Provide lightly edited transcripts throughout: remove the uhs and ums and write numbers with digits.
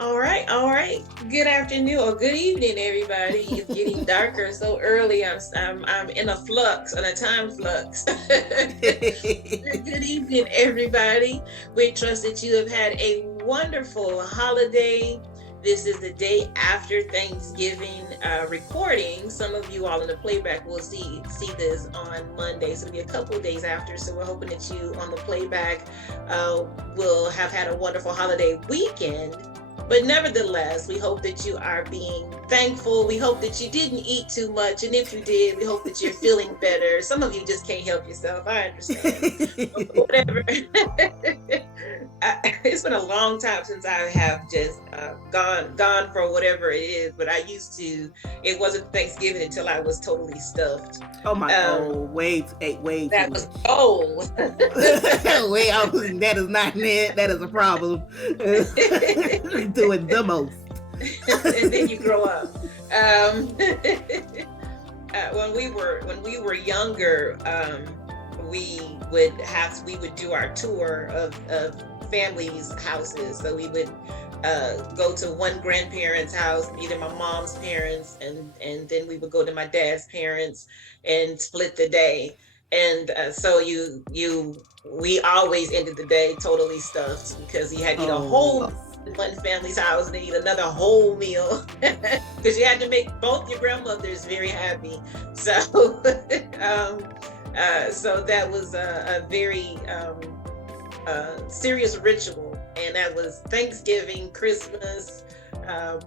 All right, all right. Good afternoon or good evening, everybody. It's getting darker so early. I'm in a flux, in a time flux. Good evening, everybody. We trust that you have had a wonderful holiday. This is the day after Thanksgiving recording. Some of you all in the playback will see this on Monday, so it'll be a couple of days after. So we're hoping that you on the playback will have had a wonderful holiday weekend. But nevertheless, we hope that you are being thankful. We hope that you didn't eat too much. And if you did, we hope that you're feeling better. Some of you just can't help yourself. I understand. Whatever. It's been a long time since I have just gone for whatever it is. But I used to. It wasn't Thanksgiving until I was totally stuffed. Oh my! Oh, way too That much. was gold. Wait, that is not it. That is a problem. Doing the most. And then you grow up. When we were younger, we would do our tour of families' houses. So we would go to one grandparent's house, either my mom's parents, and then we would go to my dad's parents and split the day. And so we always ended the day totally stuffed because you had to eat a whole Yes. one family's house and then eat another whole meal because you had to make both your grandmothers very happy. So, so that was a very serious ritual, and that was Thanksgiving, Christmas,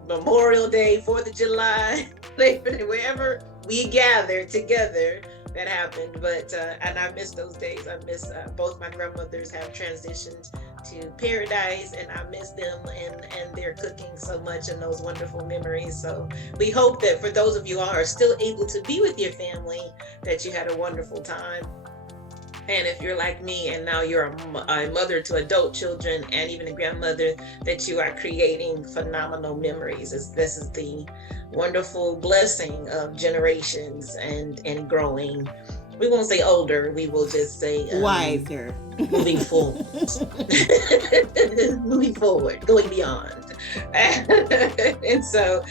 Memorial Day, 4th of July, wherever we gathered together. That happened, but and I miss those days. I miss both my grandmothers have transitioned to paradise, and I miss them and their cooking so much and those wonderful memories. So we hope that for those of you all who are still able to be with your family, that you had a wonderful time. And if you're like me and now you're a mother to adult children and even a grandmother, that you are creating phenomenal memories. This is the wonderful blessing of generations and growing. We won't say older, we will just say Wiser. Moving forward. Moving forward, going beyond. And so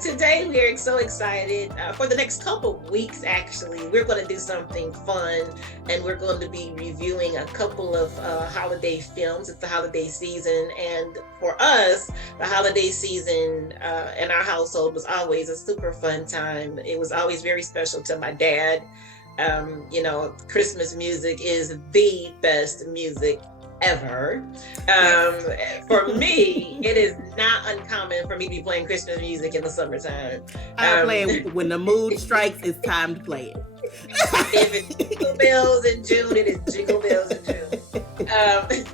today we are so excited. For the next couple of weeks, actually, we're going to do something fun, and we're going to be reviewing a couple of holiday films. It's the holiday season, and for us, the holiday season in our household was always a super fun time. It was always very special to my dad. Christmas music is the best music ever. For me, it is not uncommon for me to be playing Christmas music in the summertime. I play it when the mood strikes. It's time to play it. If it's Jingle Bells in June, it is Jingle Bells in June.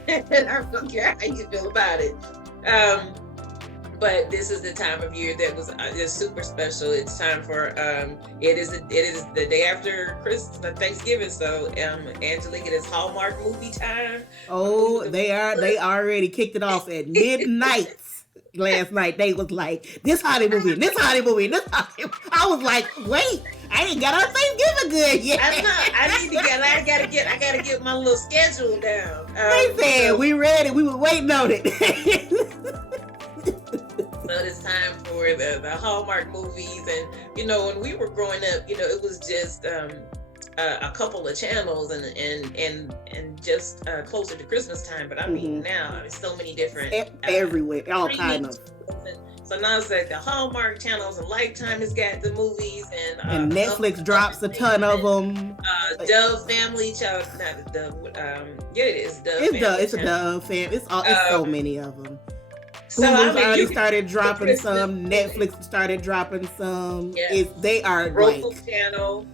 And I don't care how you feel about it. But this is the time of year that was just super special. It's time for it is the day after Thanksgiving. So Angelique, it is Hallmark movie time. Oh, they already kicked it off at midnight last night. They was like, this holiday movie, this holiday movie, this holiday. I was like, wait, I ain't got our Thanksgiving good yet. I know. I gotta get my little schedule down. They said we ready. We were waiting on it. So it's time for the Hallmark movies. And when we were growing up, it was just a couple of channels and just closer to Christmas time. But I mean now there's so many different everywhere, all kind of. So now it's like the Hallmark channels, and Lifetime has got the movies, and Netflix drops a ton of them. Dove Family Child, not the Dove. Yeah, it is Dove. It's a Dove Family. It's so many of them. So Hulu's already started dropping some. Netflix started dropping some. Yeah. They are Roku like channel.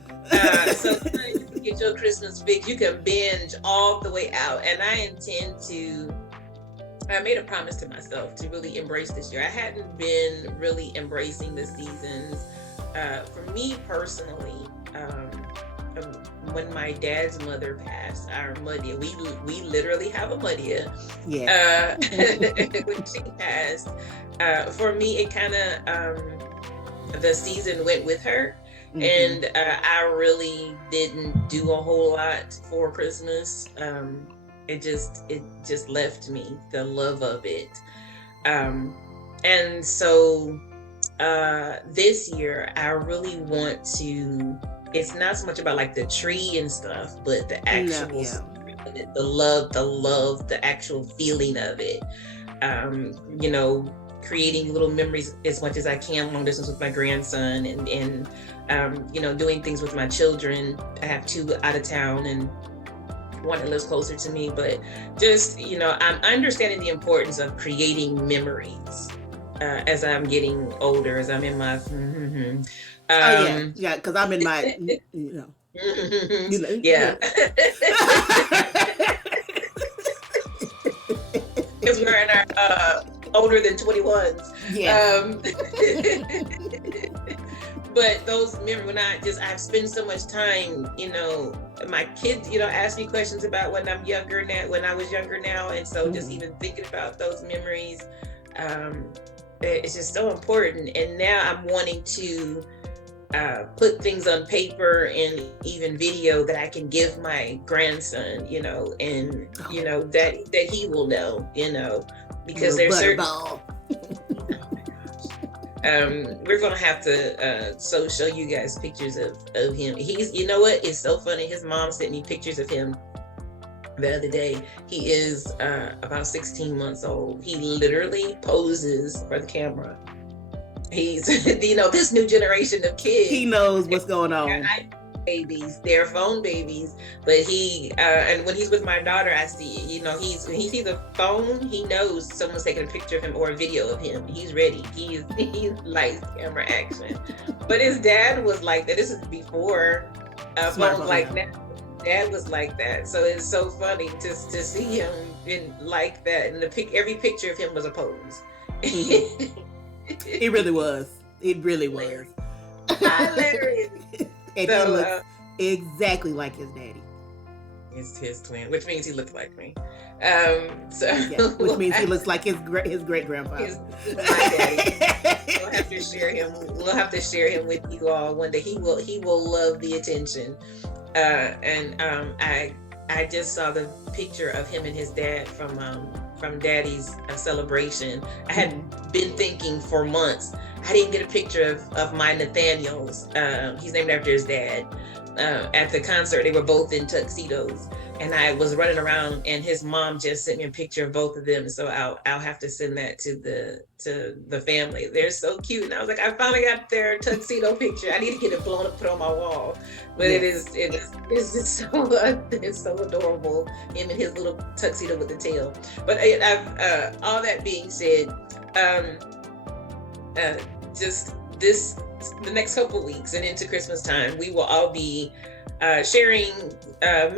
So you can get your Christmas fix. You can binge all the way out. And I intend to. I made a promise to myself to really embrace this year. I hadn't been really embracing the seasons. For me personally, when my dad's mother passed, our Madia, we literally have a Madia. Yeah. When she passed, for me, it kind of the season went with her, and I really didn't do a whole lot for Christmas. It just left me, the love of it. And so this year I really want to, it's not so much about like the tree and stuff, but the actual the love, the actual feeling of it. You know, creating little memories as much as I can, long distance with my grandson, and you know, doing things with my children. I have two out of town and one that lives closer to me, but just, you know, I'm understanding the importance of creating memories as I'm getting older, as I'm in my yeah, because I'm in my, you know, yeah. Because we're in our older than 21s. Yeah. But those memories, when I've spent so much time, you know, my kids, you know, ask me questions about when I'm younger now, when I was younger now. And so just even thinking about those memories, it's just so important. And now I'm wanting to put things on paper and even video that I can give my grandson, you know, and, you know, that he will know, you know, because there's certain, we're gonna have to show you guys pictures of him. He's, you know what, it's so funny, his mom sent me pictures of him the other day. He is about 16 months old. He literally poses for the camera. He's, you know, this new generation of kids, he knows what's going on. Babies, they're phone babies, but he and when he's with my daughter, I see, you know, when he sees a phone, he knows someone's taking a picture of him or a video of him. He's ready. He likes camera action. But his dad was like that. This is before phones like that. Dad was like that. So it's so funny to see him in like that. And every picture of him was a pose. It really was. It really was. Hilarious. And so, he looks exactly like his daddy. His twin, which means he looked like me. Which means he looks like his great grandfather. My daddy. We'll have to share him. We'll have to share him with you all one day. He will love the attention. I just saw the picture of him and his dad from Daddy's celebration. I had been thinking for months, I didn't get a picture of my Nathaniel's. He's named after his dad. At the concert, they were both in tuxedos, and I was running around, and his mom just sent me a picture of both of them. So I'll have to send that to the family. They're so cute, and I was like, I finally got their tuxedo picture. I need to get it blown up, put on my wall. But it's so adorable. Him and his little tuxedo with the tail. But all that being said, just the next couple weeks and into Christmas time, we will all be sharing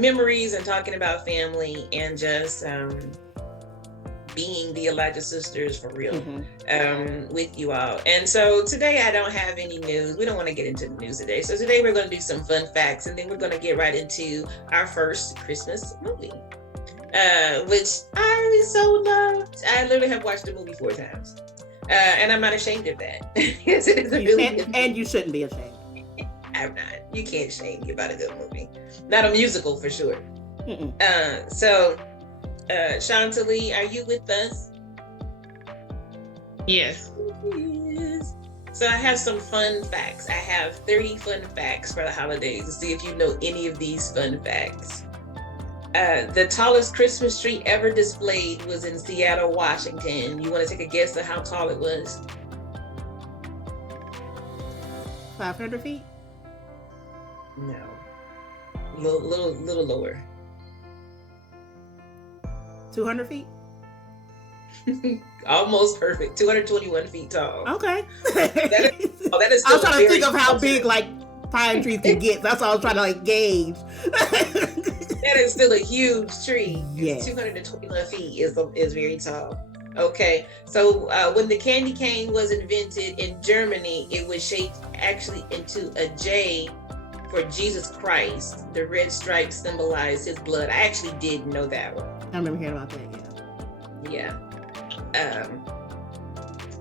memories and talking about family and just being the Elijah sisters for real with you all. And so today I don't have any news. We don't want to get into the news today. So today we're going to do some fun facts, and then we're going to get right into our first Christmas movie, which I so loved. I literally have watched the movie 4 times. And I'm not ashamed of that. Yes, it is a really good movie. And you shouldn't be ashamed. I'm not. You can't shame me about a good movie. Not a musical for sure. Chantilly, are you with us? Yes. Yes. So I have some fun facts. I have 30 fun facts for the holidays to see if you know any of these fun facts. The tallest Christmas tree ever displayed was in Seattle, Washington. You want to take a guess at how tall it was? 500 feet? No. Little lower. 200 feet? Almost perfect. 221 feet tall. Okay. That is still I was trying to think of how big like pine trees can get. That's all I was trying to like gauge. That is still a huge tree. Yes. 221 feet is very tall. Okay, so when the candy cane was invented in Germany, it was shaped actually into a J for Jesus Christ. The red stripes symbolized his blood. I actually did know that one. I remember hearing about that, Yeah.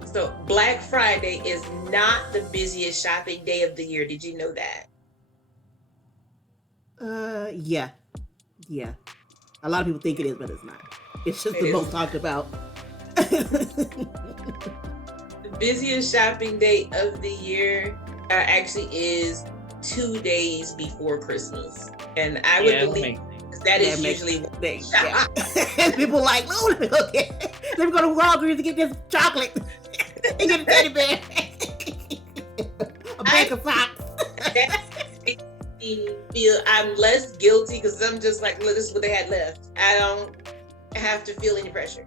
So Black Friday is not the busiest shopping day of the year. Did you know that? Yeah. A lot of people think it is, but it's not. It's just the most talked about. busiest shopping day of the year actually is 2 days before Christmas. And I would believe that is usually people like, oh, let me go to Walgreens to get this chocolate and get a teddy bear. A bag of socks. That makes me feel I'm less guilty because I'm just like, look, this is what they had left. I don't have to feel any pressure.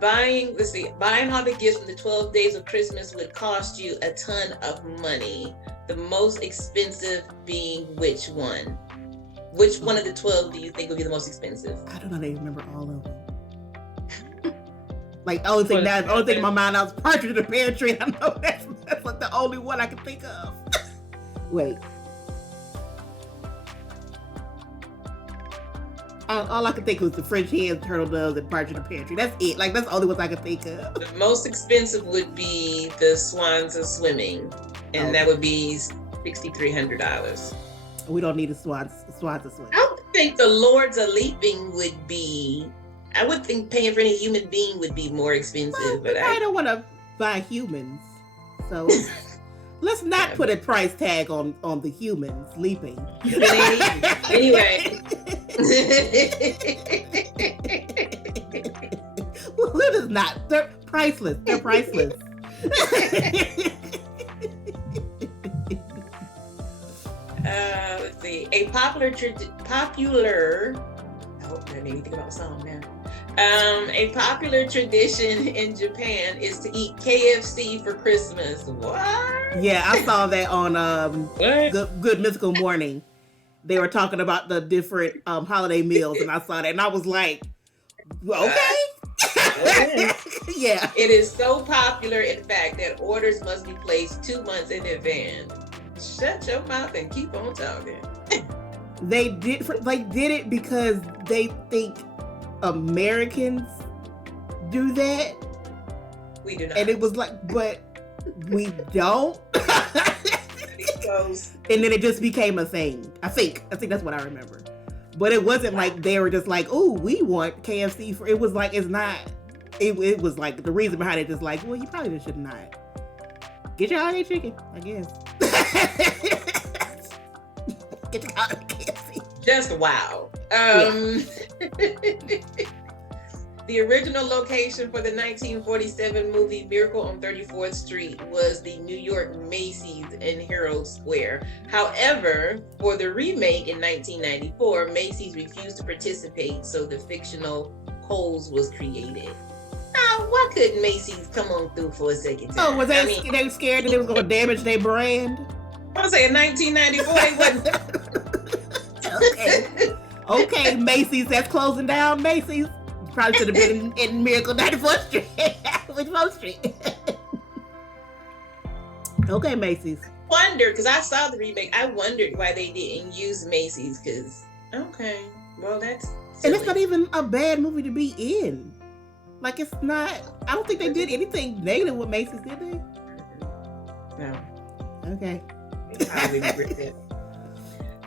Buying all the gifts from the 12 days of Christmas would cost you a ton of money. The most expensive being which one? Which one of the 12 do you think would be the most expensive? I don't know. They remember all of them. Like, the only thing in my mind, I was Partridge in the Pear Tree. I know that's like the only one I can think of. Wait. All I could think was the French hens, turtle doves, and Partridge in the Pear Tree. That's it. Like, that's the only ones I could think of. The most expensive would be the swans are swimming, and that would be $6,300. We don't need the swans to swim. I would think the Lords of Leaping would be. I would think paying for any human being would be more expensive, but I don't want to buy humans, so let's not put a price tag on the humans leaping. Anyway. It is not. They're priceless. Let's see. A popular. I hope I didn't think about the song now. A popular tradition in Japan is to eat KFC for Christmas. What? Yeah, I saw that on Good Mythical Morning. They were talking about the different holiday meals, and I saw that, and I was like, okay. Yeah. It is so popular, in fact, that orders must be placed 2 months in advance. Shut your mouth and keep on talking. They did it because they think Americans do that. We do not. And it was like, but we don't. And then it just became a thing. I think that's what I remember. But it wasn't like they were just like, oh, we want KFC for. It was like, it's not. It was like the reason behind it is like, well, you probably just should not get your holiday chicken, I guess. Get your holiday KFC. Just wow. The original location for the 1947 movie Miracle on 34th Street was the New York Macy's in Herald Square. However, for the remake in 1994, Macy's refused to participate, so the fictional Kohl's was created. Now, why couldn't Macy's come on through for a second time? Oh, was they were scared that it was going to damage their brand? I was saying 1994, they wasn't. Okay, Macy's, that's closing down. Macy's probably should have been in Miracle 94th Street, with 4th Street. Okay, Macy's. Wondered, because I saw the remake, I wondered why they didn't use Macy's, because, okay, well, that's silly. And it's not even a bad movie to be in. Like, it's not, I don't think they did anything negative with Macy's, did they? No. Okay.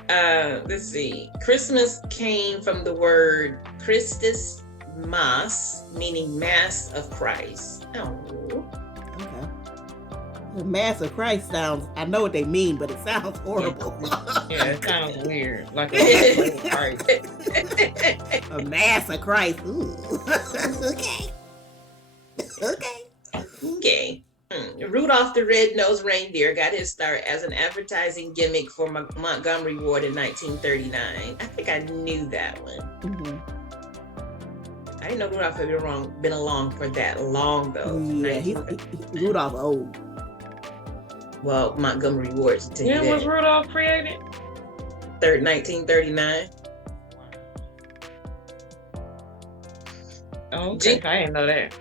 Let's see. Christmas came from the word Christus Mass, meaning Mass of Christ. Oh. Okay. The Mass of Christ sounds, I know what they mean, but it sounds horrible. Yeah, it sounds weird. Like a Christ. A Mass of Christ. Ooh. Okay. Rudolph the Red-Nosed Reindeer got his start as an advertising gimmick for Montgomery Ward in 1939. I think I knew that one. Mm-hmm. I didn't know Rudolph had been along for that long, though. Yeah, Rudolph old. Well, Montgomery Ward. When was Rudolph created? 1939. Oh, okay. I didn't know that.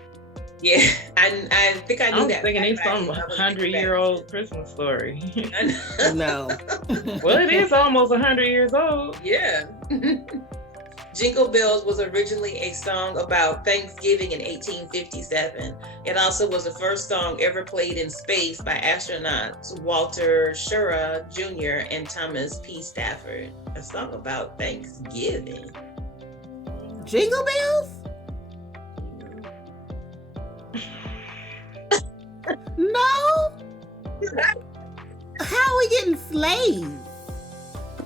Yeah, I think I knew that. I was thinking it's some 100-year-old Christmas story. No. Well, it is almost 100 years old. Yeah. Jingle Bells was originally a song about Thanksgiving in 1857. It also was the first song ever played in space by astronauts Walter Schirra Jr. and Thomas P. Stafford. A song about Thanksgiving. Jingle bells? No. How are we getting slaves?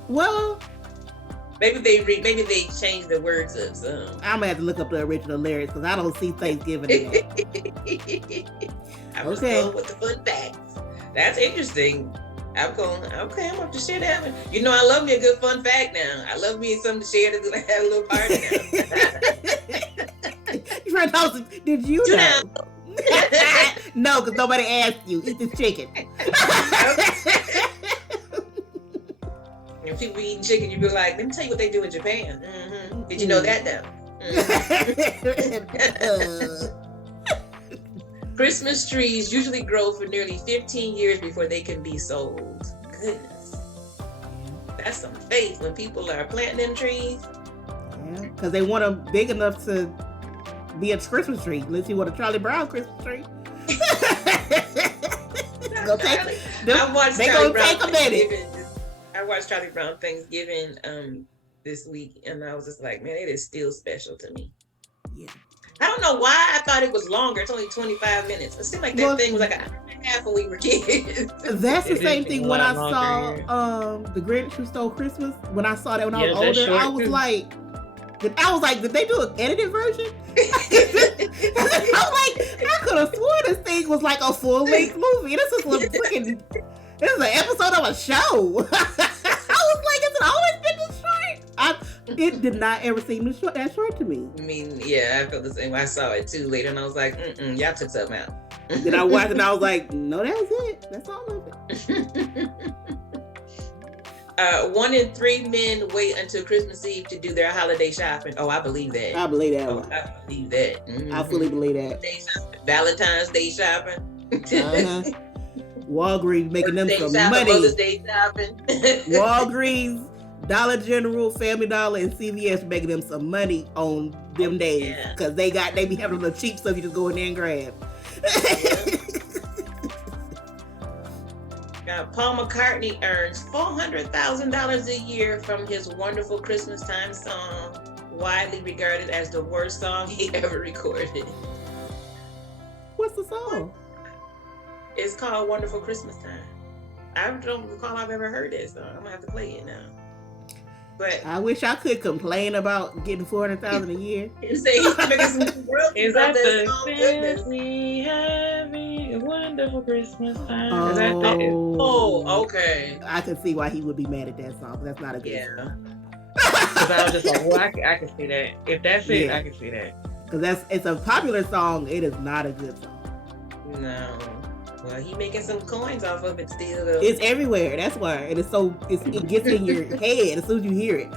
Well, maybe they changed the words up some. I'm gonna have to look up the original lyrics because I don't see Thanksgiving in that. I'm just going with the fun facts. That's interesting. I'm going to share that one. You know, I love me a good fun fact now. I love me something to share to have a little party now. Did you know? No, because nobody asked you. Eat this chicken. If people eating chicken, you'd be like, let me tell you what they do in Japan. Mm-hmm. Did you know that now? Mm-hmm. Christmas trees usually grow for nearly 15 years before they can be sold. Goodness. That's some faith when people are planting them trees. Yeah, because they want them big enough to be a Christmas tree. Unless you want a Charlie Brown Christmas tree. I watched Charlie Brown Thanksgiving this week, and I was just like, man, it is still special to me. Yeah. I don't know why I thought it was longer. It's only 25 minutes. It seemed like that thing was like an hour and a half when we were kids. That's the same thing when I saw The Grinch Who Stole Christmas. When I saw that when I was older, I was like, did they do an edited version? I was like, I could have sworn this thing was like a full-length movie. This is an episode of a show. I was like, has it always been this short? It did not ever seem that short to me. I mean, yeah, I felt the same. I saw it too later, and I was like, y'all took something out. Then I watched it, and I was like, no, that's it. That's all of it. 1 in 3 men wait until Christmas Eve to do their holiday shopping. Oh, I believe that. I believe that. I believe that. Mm-hmm. I fully believe that. Valentine's Day shopping. Walgreens making them some money. Mother's Day shopping. Walgreens, Dollar General, Family Dollar, and CVS making them some money on them days because they be having the cheap stuff you just go in there and grab. Paul McCartney earns $400,000 a year from his wonderful Christmas time song, widely regarded as the worst song he ever recorded. What's the song? It's called Wonderful Christmas Time. I don't recall I've ever heard that song. I'm gonna have to play it now. But I wish I could complain about getting $400,000 a year. Is that the fancy having a wonderful Christmas time? Oh, is that the, oh, okay. I can see why he would be mad at that song. That's not a good song. Because I was just like, well, I can see that. If that's it, I can see that. Because it's a popular song. It is not a good song. No. Well, he making some coins off of it still, though. It's everywhere. That's why. And it gets in your head as soon as you hear it.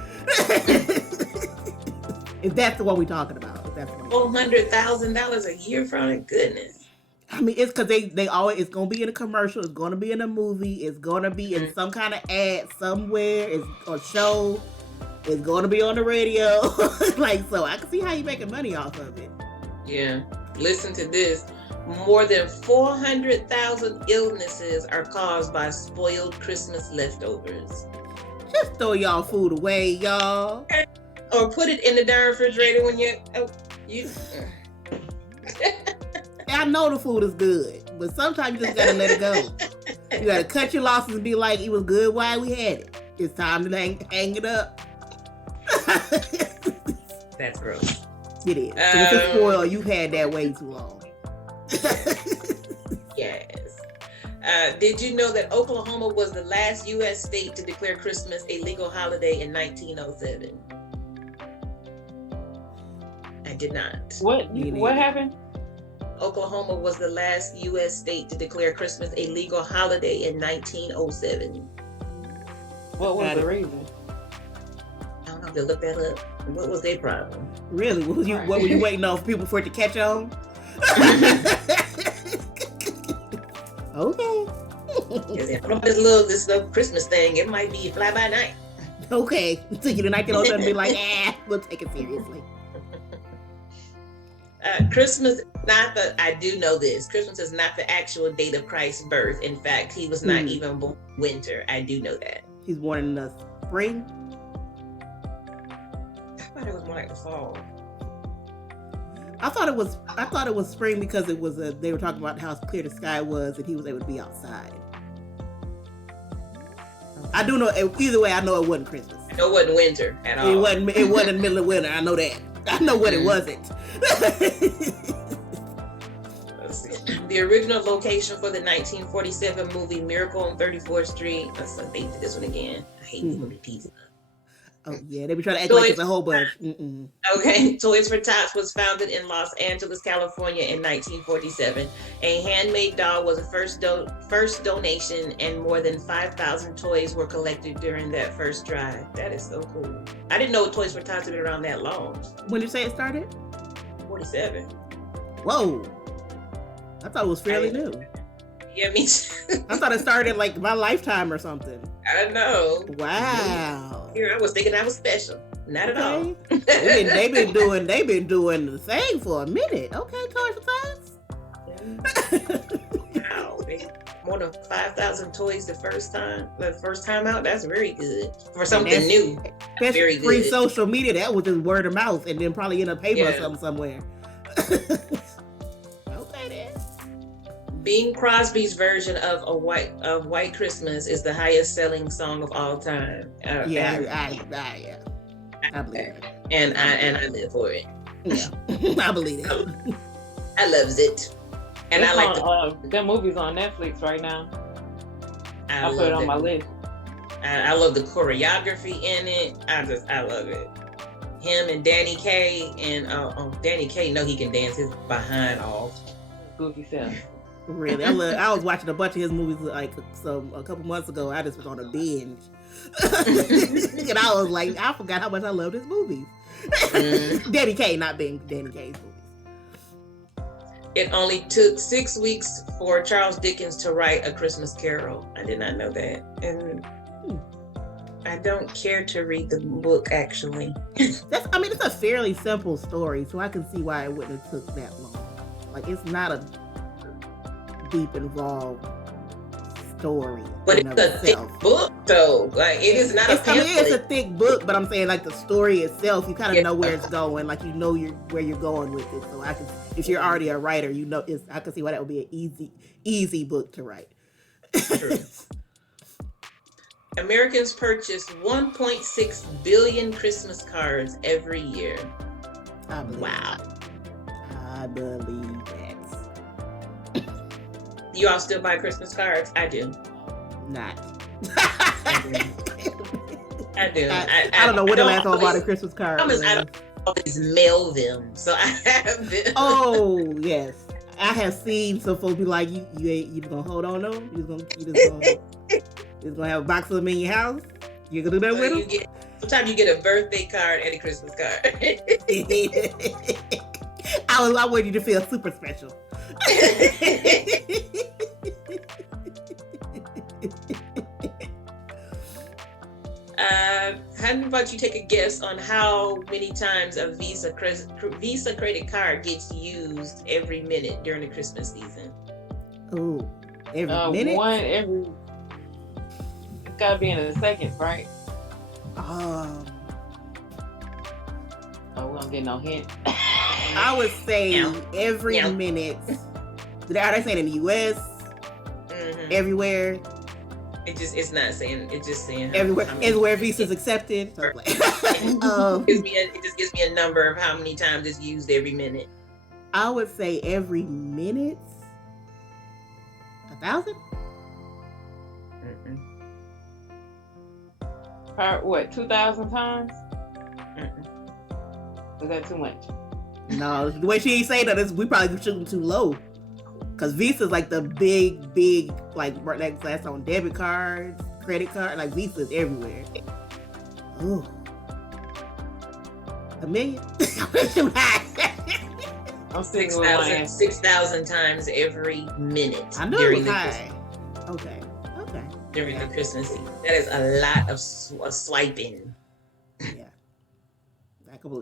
If that's what we're talking about. $400,000 a year from it? Goodness. I mean, it's because they always, it's going to be in a commercial. It's going to be in a movie. It's going to be in some kind of ad somewhere. It's a show. It's going to be on the radio. So I can see how you're making money off of it. Yeah. Listen to this. More than 400,000 illnesses are caused by spoiled Christmas leftovers. Just throw y'all food away, y'all. Or put it in the darn refrigerator when you. I know the food is good, but sometimes you just gotta let it go. You gotta cut your losses and be like, it was good while we had it. It's time to hang it up. That's gross. It is. If it's spoiled, you've had that way too long. Yes. Did you know that Oklahoma was the last U.S. state to declare Christmas a legal holiday in 1907? I did not. What happened? Oklahoma was the last U.S. state to declare Christmas a legal holiday in 1907. What was the reason? I don't know. To look that up. What was their problem? Really? What were you waiting on for people for it to catch on? Okay. This little Christmas thing, it might be fly by night. Okay. So you the 1907 and be like, we'll take it seriously. Christmas, I do know this. Christmas is not the actual date of Christ's birth. In fact, he was not even born in winter. I do know that. He's born in the spring? I thought it was more like the fall. I thought it was spring because it was they were talking about how clear the sky was and he was able to be outside. I do know either way. I know it wasn't Christmas. I know it wasn't winter at all. It wasn't in the middle of winter. I know that. I know what it wasn't. Let's see. The original location for the 1947 movie Miracle on 34th Street. They did this one again. I hate these movie pieces. Oh yeah, they be trying to act like it's a whole bunch. Mm-mm. Okay, Toys for Tots was founded in Los Angeles, California in 1947. A handmade doll was the first donation, and more than 5,000 toys were collected during that first drive. That is so cool. I didn't know Toys for Tots had been around that long. When did you say it started? 47. Whoa, I thought it was fairly new. Yeah, me too. I thought it started like my lifetime or something. I know. Wow. Here I was thinking I was special. Not at all. They've been doing the thing for a minute. Okay, Toys for Tots. Wow, more than 5,000 toys the first time out. That's very good for something new. That's very good. Free social media. That was just word of mouth, and then probably in a paper or something somewhere. Okay, then. Bing Crosby's version of White Christmas is the highest selling song of all time. I believe it. And I live for it. Yeah, I believe it. I loves it. And it's I like that movie's on Netflix right now. I put it on my list. I love the choreography in it. I love it. Him and Danny Kaye, and Danny Kaye know he can dance his behind off. Goofy self. Really, I was watching a bunch of his movies like a couple months ago. I just was on a binge, and I was like, I forgot how much I love his movies. Danny Kaye, not being Danny Kaye's movies. It only took 6 weeks for Charles Dickens to write A Christmas Carol. I did not know that, and I don't care to read the book actually. It's a fairly simple story, so I can see why it wouldn't have took that long. Like, it's not a deep involved story, but it's a thick book though. Like, it is not a pamphlet. It's a thick book, but I'm saying like the story itself, you kind of know where it's going. Like, you know where you're going with it. So I can, if you're already a writer, you know, I can see why that would be an easy book to write. True. Americans purchase 1.6 billion Christmas cards every year. Wow. I believe that. You all still buy Christmas cards? I do. Not. I do. I don't know when the last time I bought a Christmas card. I don't always mail them, so I have them. Oh yes, I have seen some folks be like, you gonna hold on to them? You just gonna have a box of them in your house? You gonna do that with them? Sometimes you get a birthday card and a Christmas card. I want you to feel super special. How about you take a guess on how many times a Visa credit card gets used every minute during the Christmas season? Oh, every minute? One every. It's gotta be in a second, right? We don't get no hint. I would say every minute. Are they saying in the U.S.? Mm-hmm. Everywhere? It's not saying. It's just saying everywhere. Everywhere Visa's accepted. It just gives me a number of how many times it's used every minute. I would say every minute. 1,000? What? 2,000 times? Is that too much? No, the way she ain't saying that is we probably shooting too low. Cause Visa's like the big, like that's on debit cards, credit card, like Visa's everywhere. Ooh. $1 million? I'm 6,000 times every minute. I know it was high. Okay. During the Christmas season. That is a lot of swiping. Yeah.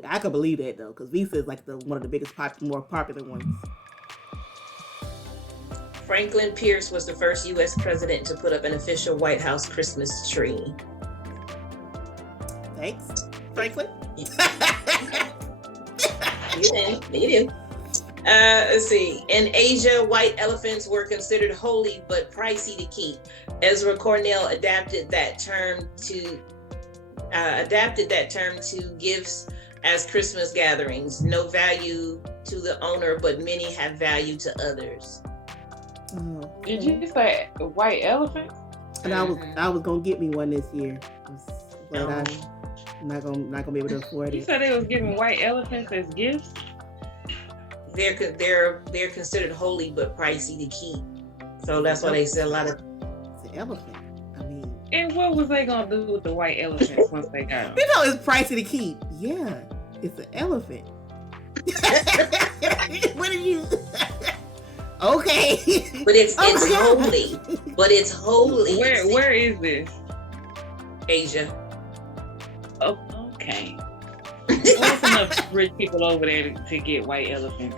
I could believe that though, because Visa is like one of the biggest, more popular ones. Franklin Pierce was the first U.S. president to put up an official White House Christmas tree. Thanks, Franklin. You did. Let's see. In Asia, white elephants were considered holy but pricey to keep. Ezra Cornell adapted that term to gifts as Christmas gatherings. No value to the owner, but many have value to others. Okay. Did you say white elephant? And I was gonna get me one this year, but I'm not gonna be able to afford You it. said they was giving white elephants as gifts? They're considered holy but pricey to keep. So that's why they sell a lot of. It's an elephant. I mean, And what was they gonna do with the white elephants once they got them? you know it's pricey to keep. Yeah, it's an elephant. What did you? Okay. But it's Oh, holy. But it's holy. Where is this? Asia. Oh, okay. What's enough rich people over there to get white elephants?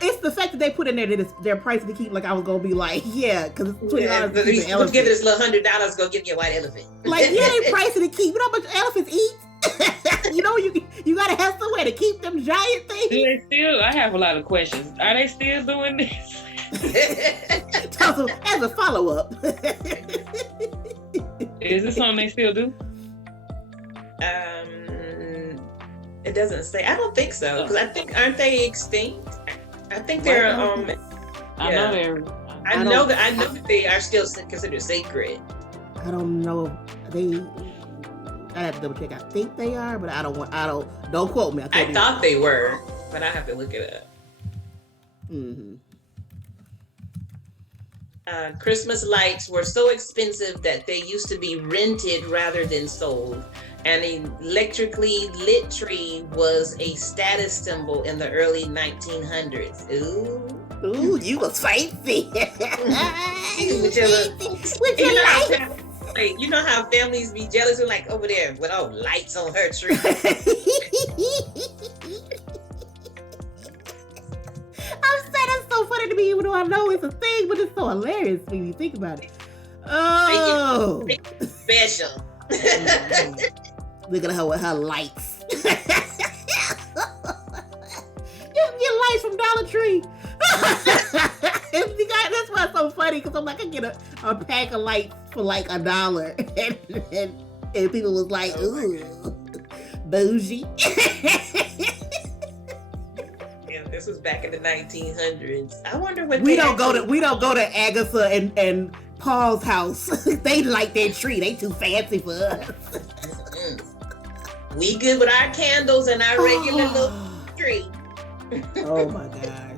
It's the fact that they put in there that it's their price to keep. Like I was gonna be like, yeah, because it's $20 Yeah, to keep an we'll elephant. give this little $100. Go get me a white elephant. Like yeah, they pricey to keep. You know how much elephants eat? You know you gotta have somewhere to keep them giant Do things. they still? I have a lot of questions. Are they still doing this? So, as a follow up. Is this something they still do? It doesn't say. I don't think so because I think aren't they extinct? I think they're I know they're. I know that they are still considered sacred. I don't know if they. I have to double check. I think they are, but don't quote me. I thought they were, but I have to look it up. Mm-hmm. Christmas lights were so expensive that they used to be rented rather than sold. An electrically lit tree was a status symbol in the early 1900s. Ooh, you was fancy. With your lights. You know how families be jealous and like over there with all lights on her tree. I'm saying that's so funny to me, even though I know it's a thing, but it's so hilarious when you think about it. Oh, Special. Look at her with her lights. You can get lights from Dollar Tree. That's why it's so funny, because I'm like, I get a pack of lights for like $1, and people was like, ooh, bougie. Yeah, this was back in the 1900s. I wonder what we don't go to Agatha and Paul's house. They like their tree. They too fancy for us. We good with our candles and our regular little tree. Oh my gosh.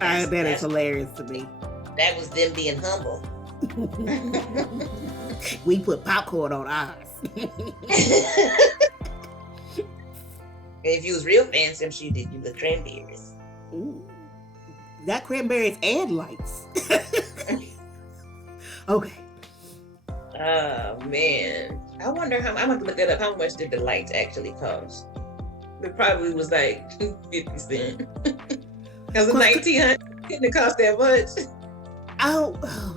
That is hilarious to me. That was them being humble. We put popcorn on ours. If you was real fancy, I'm sure you did you the cranberries. Ooh. Got cranberries and lights. Okay. Oh man. I wonder I'm gonna look that up. How much did the lights actually cost? It probably was like 50 cents. Because in 1900 it didn't cost that much. I don't know.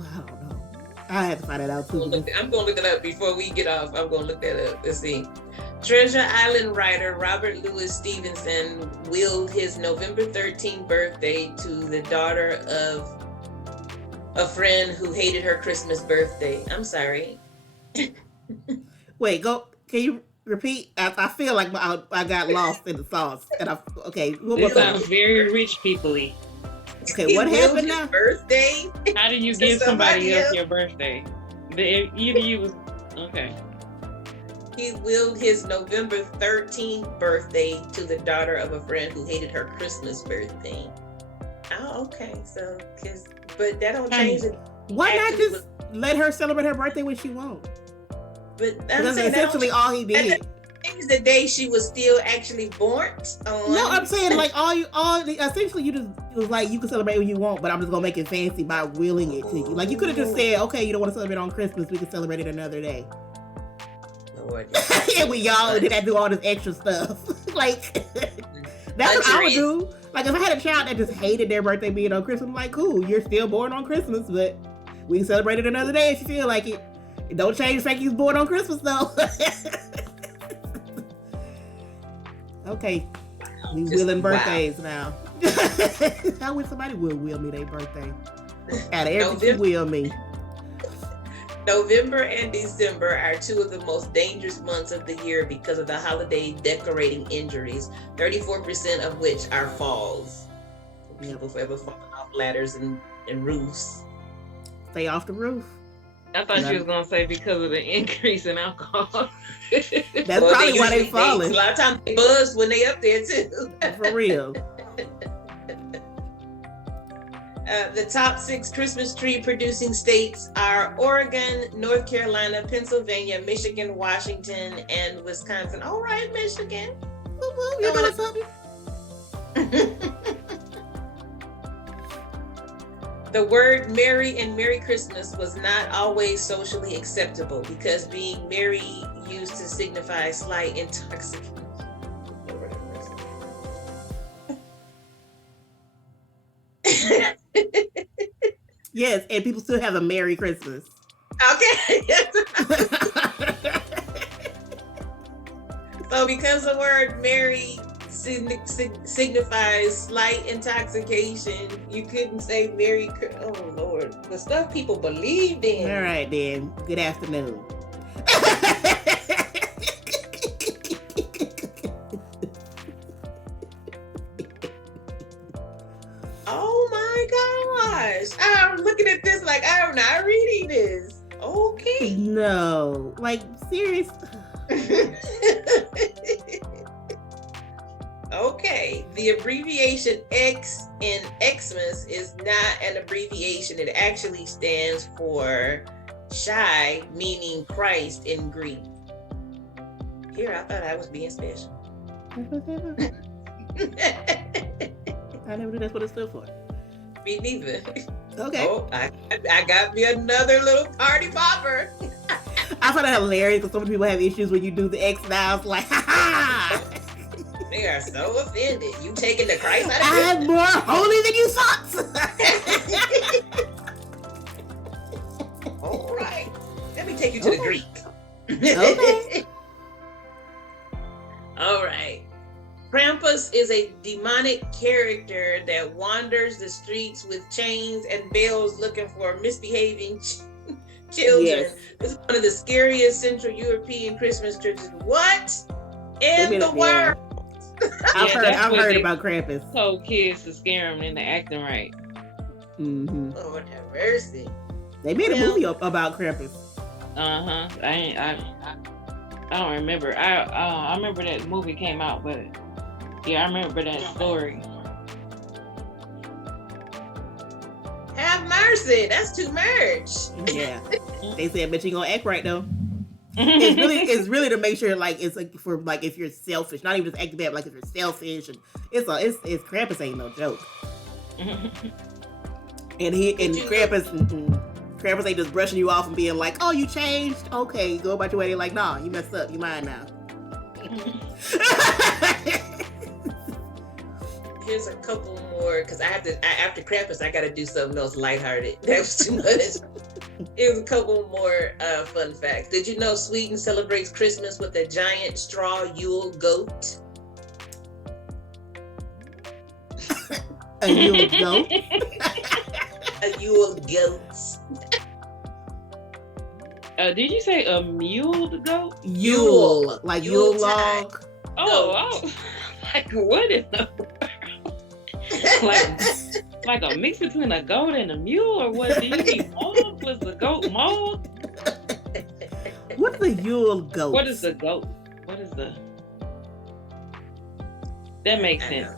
I have to find that out too. I'm gonna look it up before we get off. I'm gonna look that up. Let's see. Treasure Island writer Robert Louis Stevenson willed his November 13th birthday to the daughter of a friend who hated her Christmas birthday. I'm sorry. Wait, go. Can you repeat? I feel like I got lost in the sauce. And This sounds very rich people-y. Okay, what happened now? Birthday? How do you give somebody else your birthday? Either you was okay. He willed his November 13th birthday to the daughter of a friend who hated her Christmas birthday. Oh, okay. So, but that don't change it. Why not just let her celebrate her birthday when she won't? But That's essentially all he did. It was the day she was still actually born on. No, I'm saying like essentially you just it was like you can celebrate when you want, but I'm just gonna make it fancy by willing it to you. Like you could have just said, okay, you don't want to celebrate on Christmas, we can celebrate it another day. Lord. And we y'all did that do all this extra stuff. Like that's what I would do. Like if I had a child that just hated their birthday being on Christmas, I'm like, cool, you're still born on Christmas, but we can celebrate it another day if you feel like it. It don't change the fact he's born on Christmas though. Okay. We Just willing wow. birthdays now. I wish somebody would will me their birthday. Out of everything, will me. November and December are two of the most dangerous months of the year because of the holiday decorating injuries, 34% of which are falls. People forever falling off ladders and roofs. Stay off the roof. I thought you was gonna say because of the increase in alcohol. That's probably why they falling. A lot of times they buzz when they up there too. For real. The top 6 Christmas tree producing states are Oregon, North Carolina, Pennsylvania, Michigan, Washington, and Wisconsin. All right, Michigan. You doing something? The word Merry and Merry Christmas was not always socially acceptable because being merry used to signify slight intoxication. Yes, and people still have a Merry Christmas. Okay. So because the word merry signifies slight intoxication, you couldn't say Merry Christmas. Oh Lord, the stuff people believed in. All right then. Good afternoon. Oh my gosh. I'm looking at this like I'm not reading this. Okay. No. Like, serious. Okay. The abbreviation X in Xmas is not an abbreviation. It actually stands for Shai, meaning Christ in Greek. Here, I thought I was being special. I never knew that's what it stood for. Me neither. Okay. Oh, I got me another little party popper. I find that hilarious because so many people have issues when you do the X now. It's like, ha ha! They are so offended. You taking the Christ out of I'm more holy than you thought. All right. Let me take you to the Greek. Okay. All right. Krampus is a demonic character that wanders the streets with chains and bells looking for misbehaving children. Yes. This is one of the scariest Central European Christmas traditions. What in the world? I've heard about Krampus. Told kids to scare them into acting right. Mm-hmm. Lord have mercy. They made a movie about Krampus. I don't remember. I remember that movie came out, but yeah, I remember that story. Have mercy. That's too much. Yeah. They said, but you gonna act right though. It's really to make sure like it's like for like if you're selfish, not even just acting bad, like if you're selfish and it's Krampus ain't no joke. And Krampus ain't just brushing you off and being like, oh, you changed? Okay, go about your way. They're like, nah, you messed up. You mine now. Here's a couple more because after Krampus I got to do something else lighthearted. That was too much. Here's a couple more fun facts. Did you know Sweden celebrates Christmas with a giant straw Yule goat? A Yule goat? A Yule goat. Did you say a mule goat? Yule, like Yule log. Oh, like what in the world? like a mix between a goat and a mule, or what? Do you mean mold? Was the goat mold? What's the Yule goat? What is the goat? What is the? That makes sense.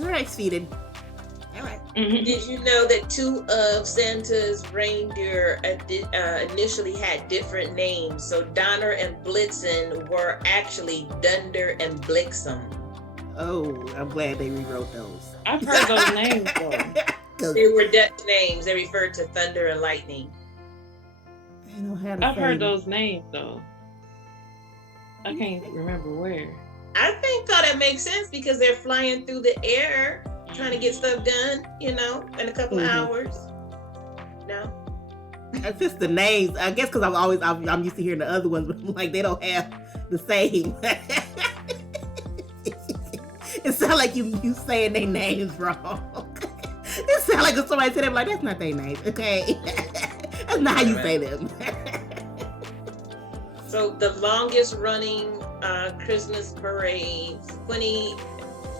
All right, Sweden. All right. Mm-hmm. Did you know that 2 of Santa's reindeer initially had different names? So Donner and Blitzen were actually Dunder and Blixen. Oh, I'm glad they rewrote those. I've heard those names though. They were Dutch names. They referred to thunder and lightning. I've heard those names though. I can't remember where. I think that makes sense because they're flying through the air trying to get stuff done, in a couple of hours. No? It's just the names. I guess because I'm used to hearing the other ones, but like they don't have the same. It sounds like you saying their names wrong. It sounds like if somebody said it, like, that's not their name, okay? That's not how you say them. So the longest running Christmas parade, 20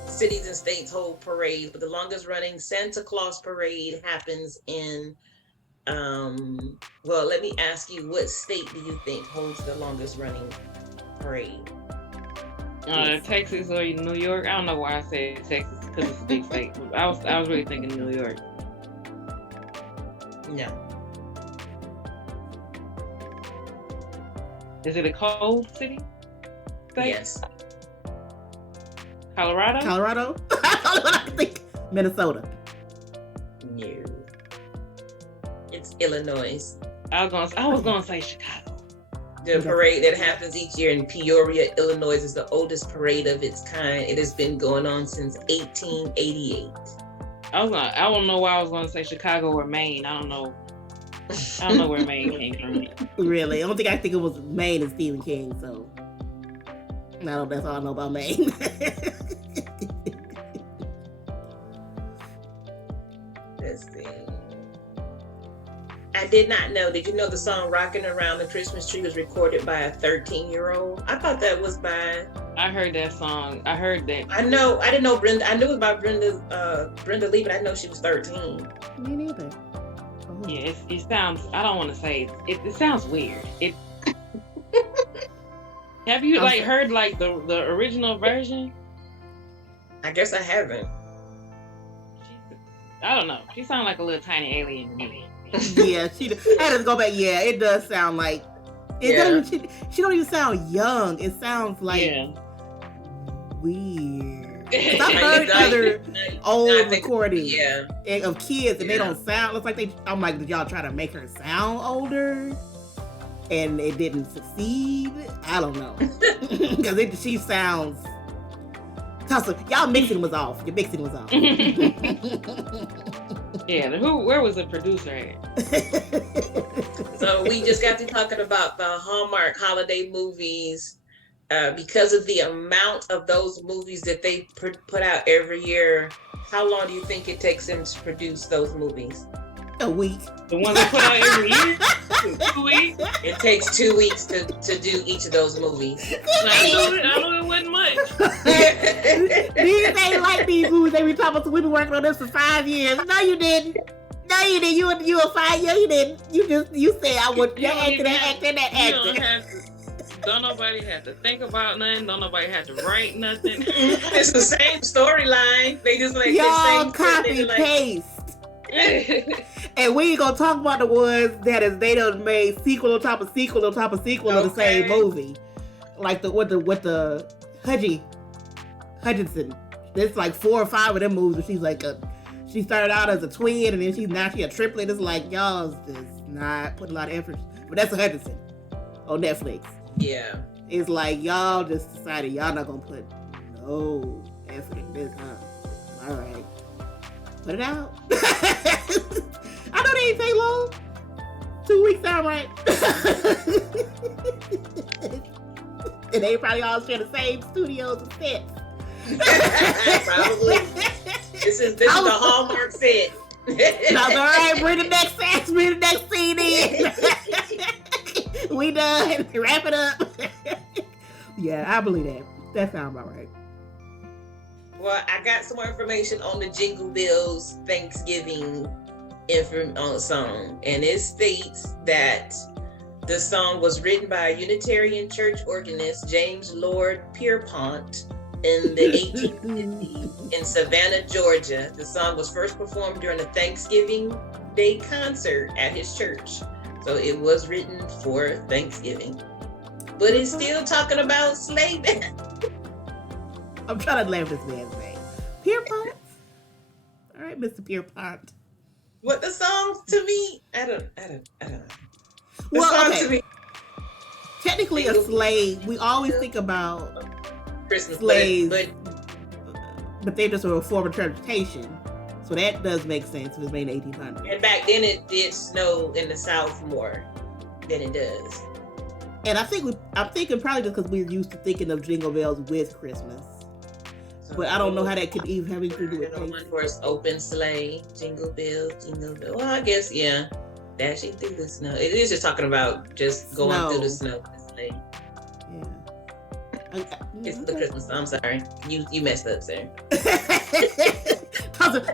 cities and states hold parades, but the longest running Santa Claus parade happens in, well, let me ask you, what state do you think holds the longest running parade? Texas or New York. I don't know why I said Texas because it's a big state. I was really thinking New York. No. Is it a cold city? State? Yes. Colorado? Colorado? I think Minnesota. No. It's Illinois. I was gonna say Chicago. The parade that happens each year in Peoria, Illinois, is the oldest parade of its kind. It has been going on since 1888. I don't know why I was gonna say Chicago or Maine. I don't know where Maine came from. Really? I don't think it was Maine and Stephen King, so no, that's all I know about Maine. Let's see. I did not know. Did you know the song "Rocking Around the Christmas Tree" was recorded by a 13-year-old? I thought that was by. I heard that song. I heard that. I didn't know Brenda. I knew it was by Brenda Lee, but I didn't know she was 13. Me neither. Oh. Yeah, it sounds. I don't want to say it. It sounds weird. It. Have you heard the original version? I guess I haven't. I don't know. She sounds like a little tiny alien to me. Yeah, I had to go back. Yeah, it does sound like it. Yeah. She don't even sound young. It sounds like weird. 'Cause I've heard other old recordings of kids, and they don't sound. Looks like they. I'm like, did y'all try to make her sound older? And it didn't succeed. I don't know, because she sounds. Y'all mixing was off. Your mixing was off. Yeah, where was the producer at? So we just got to talking about the Hallmark holiday movies. Because of the amount of those movies that they put out every year, how long do you think it takes them to produce those movies? A week. The ones they put out every year? 2 weeks? It takes 2 weeks to do each of those movies. I know it wasn't much. These ain't like these movies they be talking about. We've been working on this for 5 years. No, you didn't. No, you didn't. You were 5 years. You didn't. You said I would. That. Don't nobody have to think about nothing. Don't nobody have to write nothing. It's the same storyline. They just like y'all the same copy paste. And we ain't gonna talk about the ones they done made sequel on top of sequel on top of sequel of the same movie, like with the Hutchinson. There's like 4 or 5 of them movies where she's like she started out as a twin and then she a triplet. It's like y'all just not putting a lot of effort. But that's a Hutchinson on Netflix. Yeah, it's like y'all just decided y'all not gonna put no effort in this, huh? All right. Put it out. I know they ain't take long. 2 weeks sound right. And they probably all share the same studios and sets. Probably. This is the Hallmark set. All right, bring the next scene in. We done. Wrap it up. Yeah, I believe that. That sounds about right. Well, I got some more information on the Jingle Bells Thanksgiving song, and it states that the song was written by a Unitarian church organist, James Lord Pierpont, in the 1850s in Savannah, Georgia. The song was first performed during a Thanksgiving Day concert at his church. So it was written for Thanksgiving. But it's still talking about slaving. I'm trying to laugh this man's name. Pierpont? All right, Mr. Pierpont. What the song to me? I don't know. Well, okay. Technically a slave, we always think about Christmas slaves, but they just were a form of transportation. So that does make sense. It was made in 1800. And back then it did snow in the South more than it does. And I'm thinking probably just because we're used to thinking of Jingle Bells with Christmas. But I don't know how that could even have anything to do with the one taste. where it's open sleigh, jingle bells, jingle bells. Well, I guess, yeah. Dashing through the snow. It is just talking about just going through the snow with the sleigh. Yeah. It's the Christmas song. I'm sorry. You messed up, sir.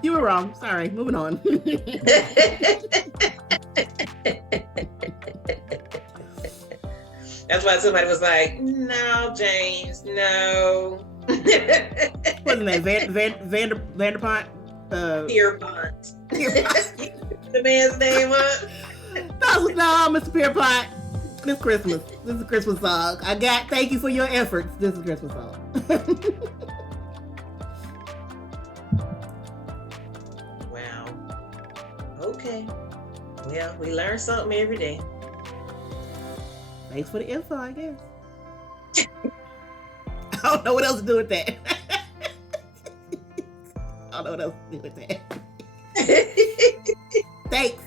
You were wrong. Sorry. Moving on. That's why somebody was like, "No, James, no." Wasn't that Vanderpont? Pierpont. The man's name up. No, Mr. Pierpont. This Christmas. This is a Christmas song. Thank you for your efforts. This is a Christmas song. Wow. Okay. Well, we learn something every day. Thanks for the info, I guess. I don't know what else to do with that. I don't know what else to do with that. Thanks.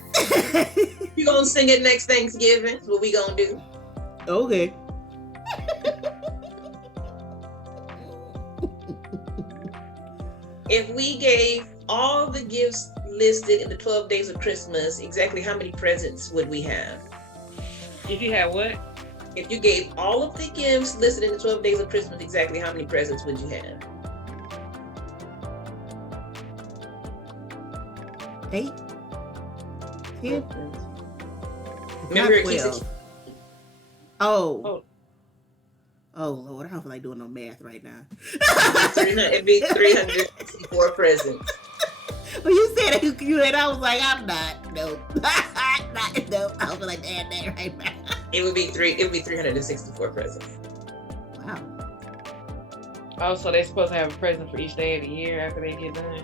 You gonna sing it next Thanksgiving? That's what we gonna do. Okay. If we gave all the gifts listed in the 12 days of Christmas, exactly how many presents would we have? If you had what? If you gave all of the gifts listed in the 12 days of Christmas, exactly how many presents would you have? 8? 10? Remember, it Not keeps 12. Oh, Lord, I don't feel like doing no math right now. It'd be 364 presents. When you said it, you and I was like, I'm not. Nope. Nope. I don't feel like doing that right now. It would be 364 presents. Wow. Oh, so they're supposed to have a present for each day of the year after they get done?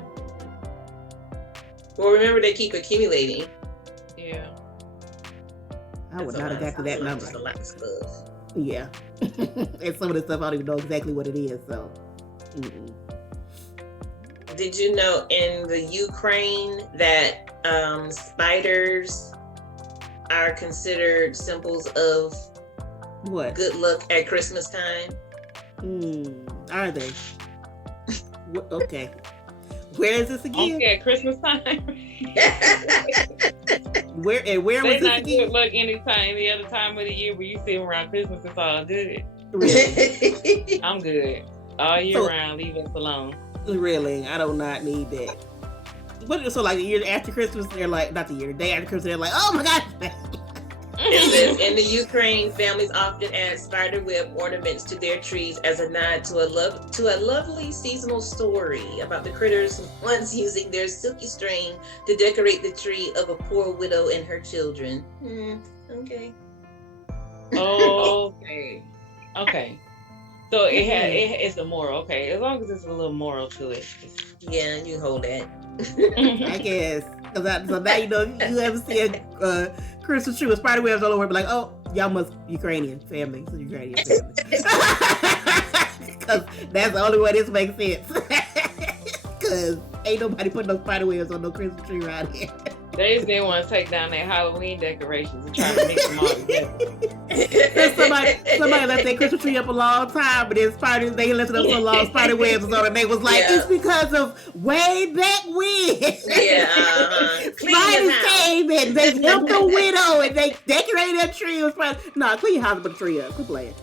Well, remember, they keep accumulating. Yeah. I would not have got to that number. That's a lot of stuff. Yeah. And some of the stuff I don't even know exactly what it is, so. Mm-mm. Did you know in the Ukraine that spiders are considered symbols of What? good luck at Christmas time? Are they? Okay. Where is this again? Okay, at Christmas time. Where was They this not again? good luck any other time of the year, but you see them around Christmas, it's all good. Really? I'm good. All year So- round, leave us alone. Really? I do not need that. What? So like the year after Christmas, they're like, not the year, the day after Christmas, they're like, oh my gosh. It says, in the Ukraine, families often add spider web ornaments to their trees as a nod to a lovely seasonal story about the critters once using their silky string to decorate the tree of a poor widow and her children. Okay. Okay. Okay. So it's a moral. Okay, as long as there's a little moral to it. Yeah, you hold that. I guess. So now you know you ever see a Christmas tree with spider webs all over, be like, oh, y'all must Ukrainian family. It's a Ukrainian family. Because that's the only way this makes sense. Because ain't nobody putting no spider webs on no Christmas tree around here. They just didn't want to take down their Halloween decorations and try to mix them all together. somebody left their Christmas tree up a long time, but then they left it up so long, spider webs was on it, and they was like, it's because of way back when. Yeah, Spiders came and they helped the widow and they decorated that tree with spiders. Nah, clean your house and put the tree up. Quit playing.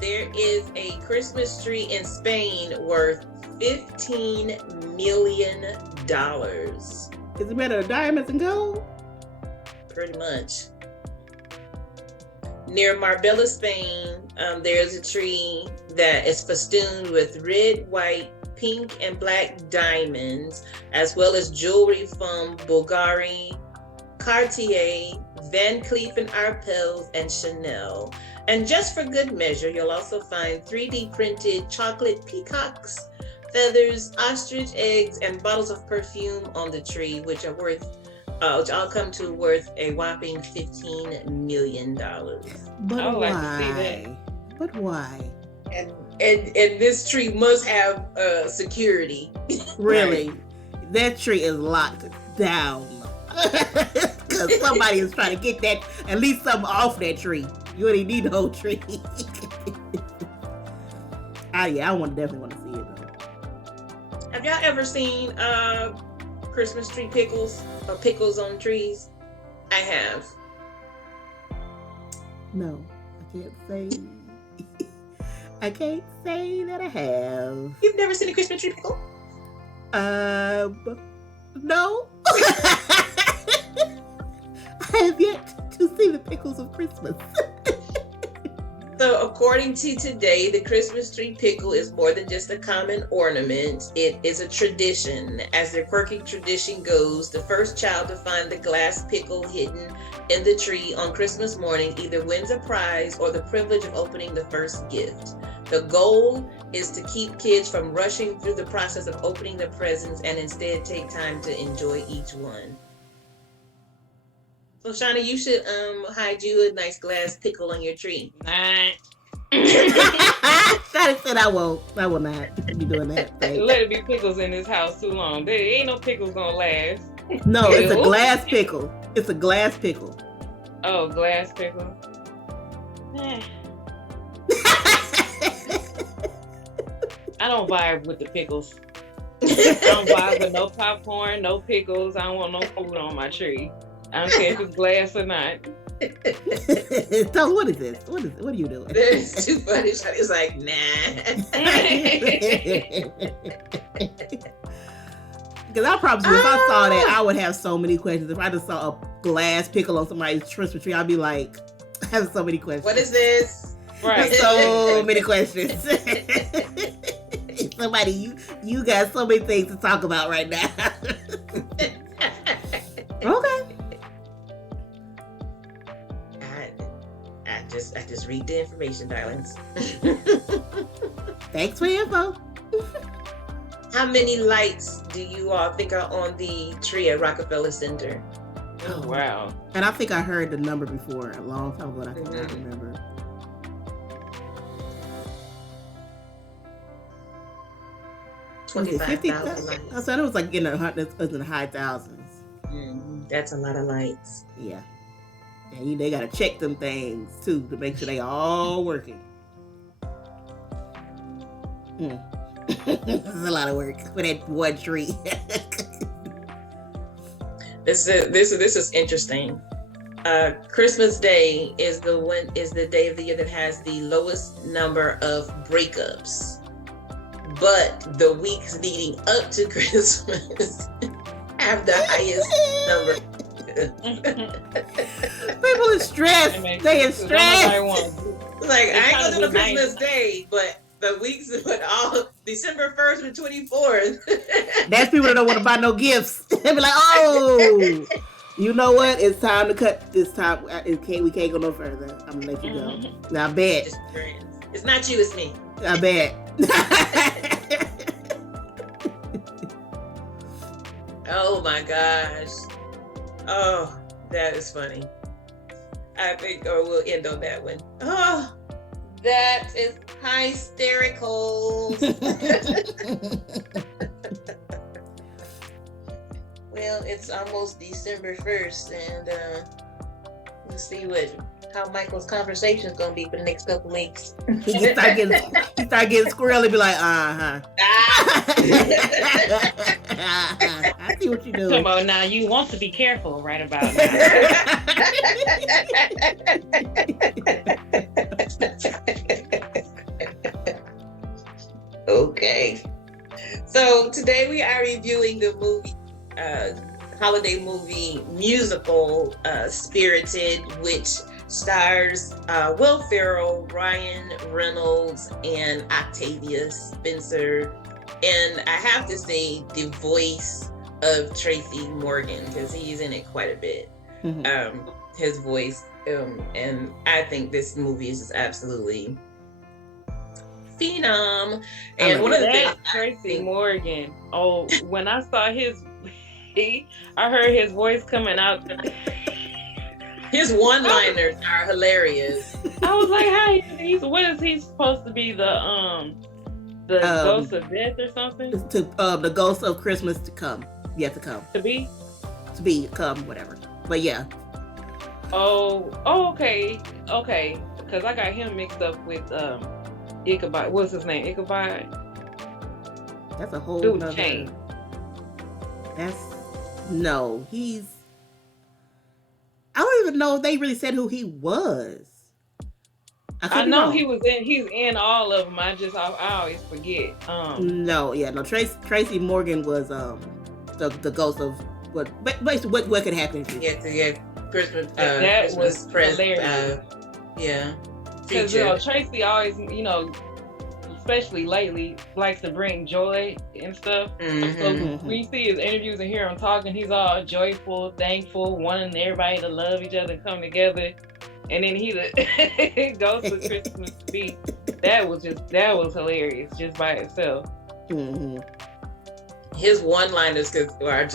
There is a Christmas tree in Spain worth $15 million. Is it made of diamonds and gold? Pretty much. Near Marbella, Spain, there's a tree that is festooned with red, white, pink, and black diamonds, as well as jewelry from Bulgari, Cartier, Van Cleef & Arpels, and Chanel. And just for good measure, you'll also find 3D printed chocolate peacocks, feathers, ostrich eggs, and bottles of perfume on the tree, which are worth, which all come to worth a whopping $15 million. But I would like to why? see that. But why? And this tree must have security. Really? That tree is locked down. Because somebody is trying to get that, at least something off that tree. You don't even need the whole tree. I definitely want to see it though. Have y'all ever seen Christmas tree pickles or pickles on trees? I have. No, I can't say. I can't say that I have. You've never seen a Christmas tree pickle? No. I have yet to see the pickles of Christmas. So according to today, the Christmas tree pickle is more than just a common ornament. It is a tradition. As the quirky tradition goes, the first child to find the glass pickle hidden in the tree on Christmas morning either wins a prize or the privilege of opening the first gift. The goal is to keep kids from rushing through the process of opening the presents and instead take time to enjoy each one. So Shauna, you should hide you a nice glass pickle on your tree. Nah. Shawty said I won't. I will not be doing that. Let it be pickles in this house too long. There ain't no pickles gonna last. No, it's a glass pickle. It's a glass pickle. Oh, glass pickle. I don't vibe with the pickles. I don't vibe with no popcorn, no pickles. I don't want no food on my tree. I don't care if it's glass or not. Tell what is this? What are you doing? It's too funny. It's like, nah. Because I promise you, if I saw that, I would have so many questions. If I just saw a glass pickle on somebody's Christmas tree, I'd be like, I have so many questions. What is this? Right. So many questions. Somebody, you got so many things to talk about right now. Okay. I just read the information, darlings. Thanks for your info. How many lights do you all think are on the tree at Rockefeller Center? Oh, wow. And I think I heard the number before a long time ago, and I cannot remember. 25,000 lights. I said it was like in the high thousands. That's a lot of lights. Yeah. And they gotta check them things too to make sure they all working. This is a lot of work for that one tree. This is interesting. Christmas Day is the day of the year that has the lowest number of breakups, but the weeks leading up to Christmas have the highest number. People are stressed. They are stressed. Like, I ain't gonna do the Christmas Day, but the weeks, but all December 1st and 24th. That's people that don't want to buy no gifts. They be like, oh, you know what? It's time to cut this time. We can't go no further. I'm gonna let you go. Now I bet. It's not you, it's me. I bet. Oh my gosh. Oh, that is funny. I think, or we'll end on that one. Oh, that is hysterical. Well, it's almost December 1st, and we'll see how Michael's conversation is going to be for the next couple weeks. He start getting squirrely, be like, I see what you're doing. Come on, now you want to be careful right about now. Okay. So today we are reviewing the movie, holiday movie musical, Spirited, which stars Will Ferrell, Ryan Reynolds, and Octavia Spencer. And I have to say the voice of Tracy Morgan, because he's in it quite a bit. His voice, and I think this movie is just absolutely phenom. And one of the things, Tracy Morgan. Oh, when I saw I heard his voice coming out. His one-liners are hilarious. I was like, what is he supposed to be? The ghost of death or something? The ghost of Christmas to come. Yet to come. To be? Come, whatever. But yeah. Okay. Because I got him mixed up with Ichabod. What's his name? Ichabod. That's a whole Dude with nother. the chain. That's no. I don't even know if they really said who he was. I know he was in. He's in all of them. I always forget. No. Tracy Morgan was the ghost of basically what could happen if you. Yeah. Christmas. That Christmas was present. hilarious. Yeah. Because Tracy always, especially lately, likes to bring joy and stuff. Mm-hmm. So when you see his interviews and hear him talking, he's all joyful, thankful, wanting everybody to love each other and come together. And then he goes to Christmas speech. That was hilarious just by itself. Mm-hmm. His one-liners they were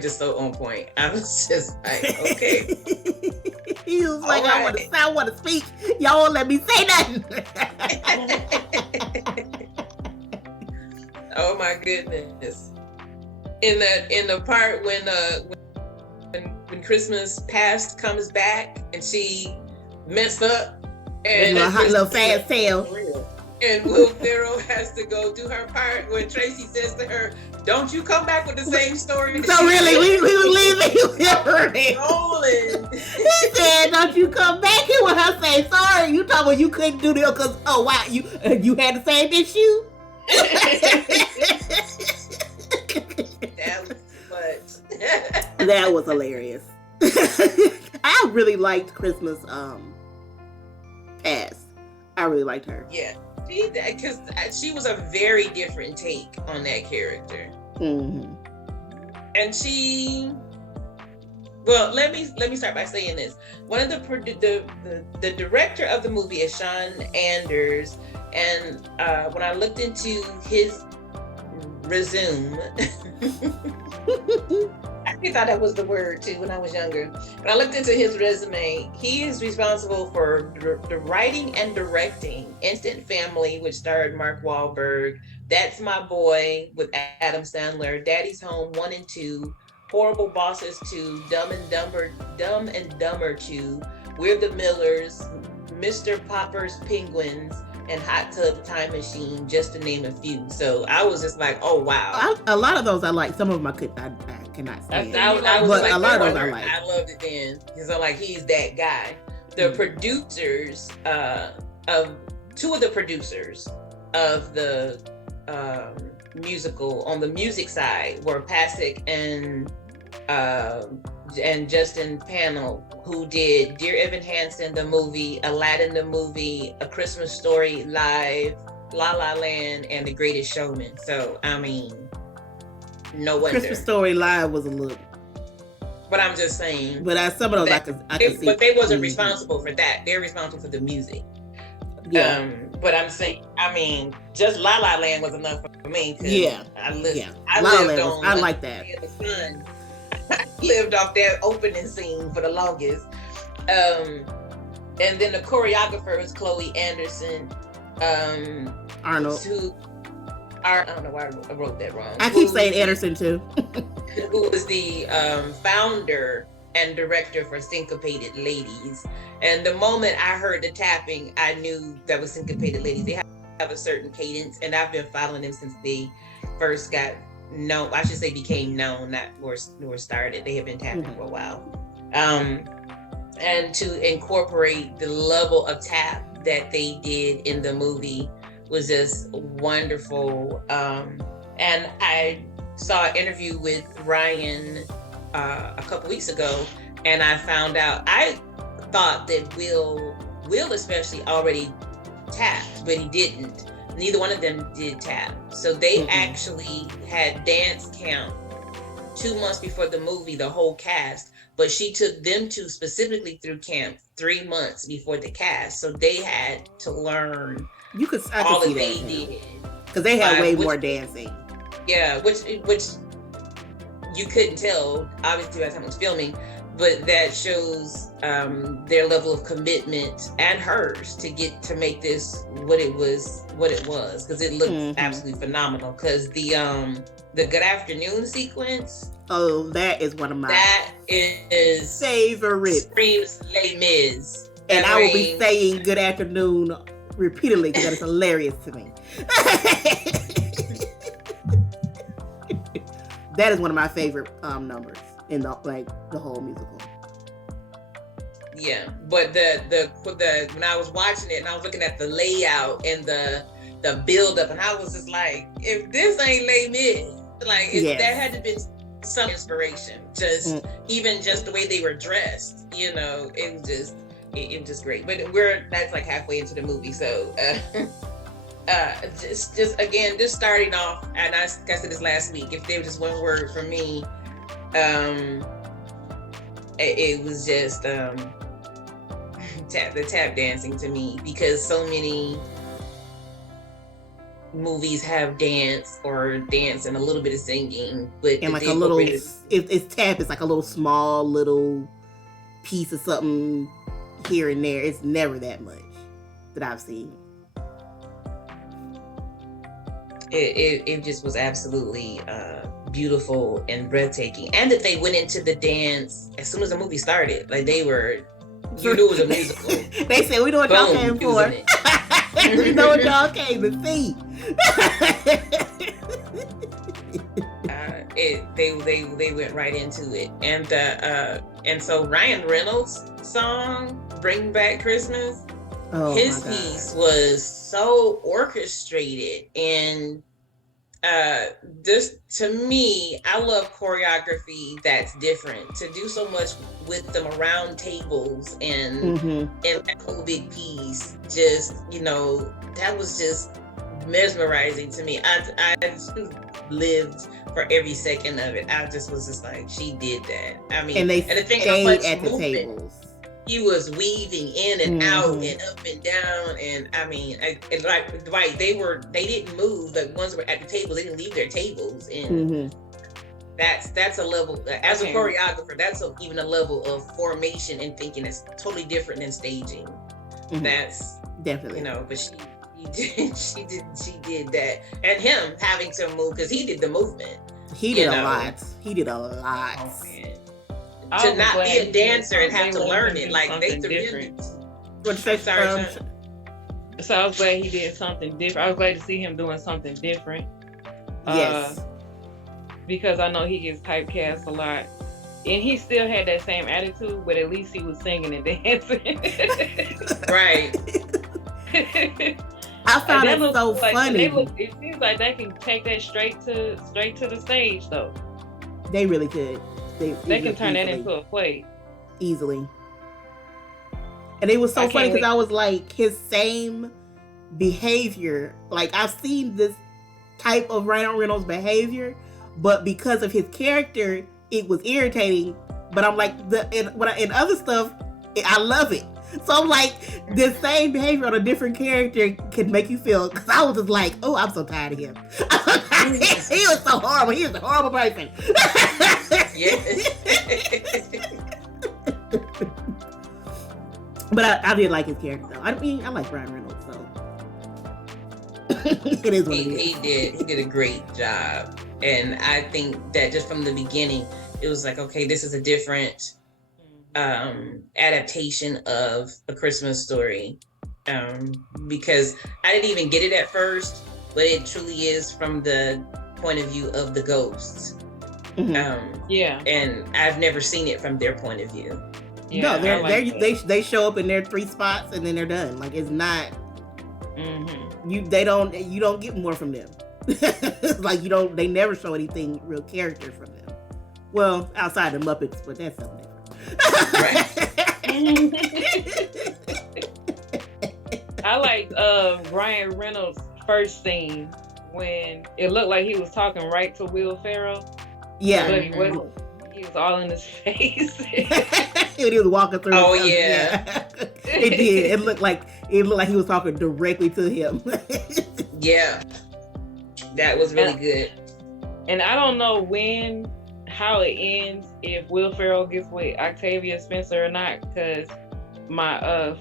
just so on point. I was just like, okay. He was like, right. I want to speak. Y'all won't let me say nothing. Oh my goodness! In the part when Christmas past comes back and she messed up and a hot little fast tail. And Will Ferrell has to go do her part when Tracy says to her, "Don't you come back with the same story." So really, we was leaving. Rolling. He said, "Don't you come back here with her saying sorry." You talking about you couldn't do this because wow, you had the same issue. That was much. That was hilarious. I really liked Christmas past. I really liked her. Yeah. Because she was a very different take on that character, mm-hmm. and well, let me start by saying this. One of the director of the movie is Sean Anders, and when I looked into his resume, I thought that was the word too when I was younger. When I looked into his resume, he is responsible for the writing and directing Instant Family, which starred Mark Wahlberg, That's My Boy with Adam Sandler, Daddy's Home 1 and 2, Horrible Bosses 2, Dumb and Dumber 2, We're the Millers, Mr. Popper's Penguins, and Hot Tub Time Machine, just to name a few. So I was just like, oh wow. A lot of those I like. Some of them I cannot stand. I was but like, a lot of those I like. I loved it then because I'm like, he's that guy. The producers of two of the producers of the musical on the music side were Pasek and Justin Panel, who did Dear Evan Hansen the movie, Aladdin the movie, A Christmas Story Live, La La Land, and The Greatest Showman. So I mean, no wonder. Christmas Story Live was a little. But I'm just saying. But some of those I could see. But they wasn't responsible for that. They're responsible for the music. Yeah. But I'm saying, I mean, just La La Land was enough for me. Yeah. I lived on. I like that. The sun. I lived off that opening scene for the longest. And then the choreographer was Chloe Anderson. Arnold. I don't know why I wrote that wrong. I keep saying Anderson too. Who was the founder and director for Syncopated Ladies. And the moment I heard the tapping, I knew that was Syncopated Ladies. They have a certain cadence, and I've been following them since they first got known. I should say became known, not were started. They have been tapping for a while. And to incorporate the level of tap that they did in the movie was just wonderful. And I saw an interview with Ryan a couple weeks ago, and I found out, I thought that Will especially already tapped, but he didn't. Neither one of them did tap. So they actually had dance camp 2 months before the movie, the whole cast, but she took them two specifically through camp 3 months before the cast. So they had to learn all that they did. Because they had way more dancing. Yeah, which you couldn't tell, obviously, by the time it was filming, but that shows their level of commitment and hers to get to make this what it was, because it looked absolutely phenomenal. Because the good afternoon sequence, that is one of my is favorite. Screams Les Mis. And I will be saying good afternoon repeatedly because that is hilarious to me. That is one of my favorite numbers in the whole musical. Yeah, but the when I was watching it and I was looking at the layout and the build up, and I was just like, if this ain't Les Mis, like there had to be some inspiration. Just even just the way they were dressed, it was just great. But that's like halfway into the movie, so just again, just starting off, and I said this last week, if there was just one word for me, it was just the tap dancing to me, because so many movies have dance and a little bit of singing, but and like a little it's tap, it's like a little small little piece of something here and there. It's never that much that I've seen. It just was absolutely beautiful and breathtaking, and that they went into the dance as soon as the movie started. Like you knew it was a musical. They said, we know what y'all came for. We know what y'all came to see. They went right into it, and so Ryan Reynolds' song "Bring Back Christmas," his piece was so orchestrated, and this, to me, I love choreography that's different. To do so much with them around tables and that whole big piece, just that was just mesmerizing to me. I lived for every second of it. I just was just like, she did that. I mean, and the thing how much at the movement tables. He was weaving in and out and up and down, and I mean, like Dwight, they didn't move. The ones who were at the table, they didn't leave their tables, and that's a level, as a choreographer, that's even a level of formation and thinking that's totally different than staging. That's definitely, but she did that, and him having to move because he did the movement. He did a lot. He did a lot. Oh, man. To not be a dancer and have to learn it, like they different. Sorry. So I was glad he did something different. I was glad to see him doing something different. Yes. Because I know he gets typecast a lot. And he still had that same attitude, but at least he was singing and dancing. Right. I found it so funny. It seems like they can take that straight to the stage, though. They really could. They can turn that into a play easily. And it was so funny because I was like, his same behavior. Like, I've seen this type of Ryan Reynolds behavior, but because of his character, it was irritating. But I'm like, in other stuff, I love it. So I'm like, the same behavior on a different character can make you feel. Because I was just like, oh, I'm so tired of him. He was so horrible. He was a horrible person. But I did like his character though. I mean, I like Ryan Reynolds, so it is what it is. He did a great job, and I think that just from the beginning, it was like, okay, this is a different adaptation of A Christmas Story, because I didn't even get it at first, but it truly is from the point of view of the ghosts. And I've never seen it from their point of view. No, they show up in their 3 spots and then they're done. Like, it's not you don't get more from them. Like, they never show anything real character from them. Well, outside the Muppets, but that's something different. I like Ryan Reynolds' first scene when it looked like he was talking right to Will Ferrell. Yeah. But he wasn't. He was all in his face. When he was walking through. Oh yeah. It did. It looked like he was talking directly to him. Yeah. That was really good. And I don't know how it ends, if Will Ferrell gets with Octavia Spencer or not, because my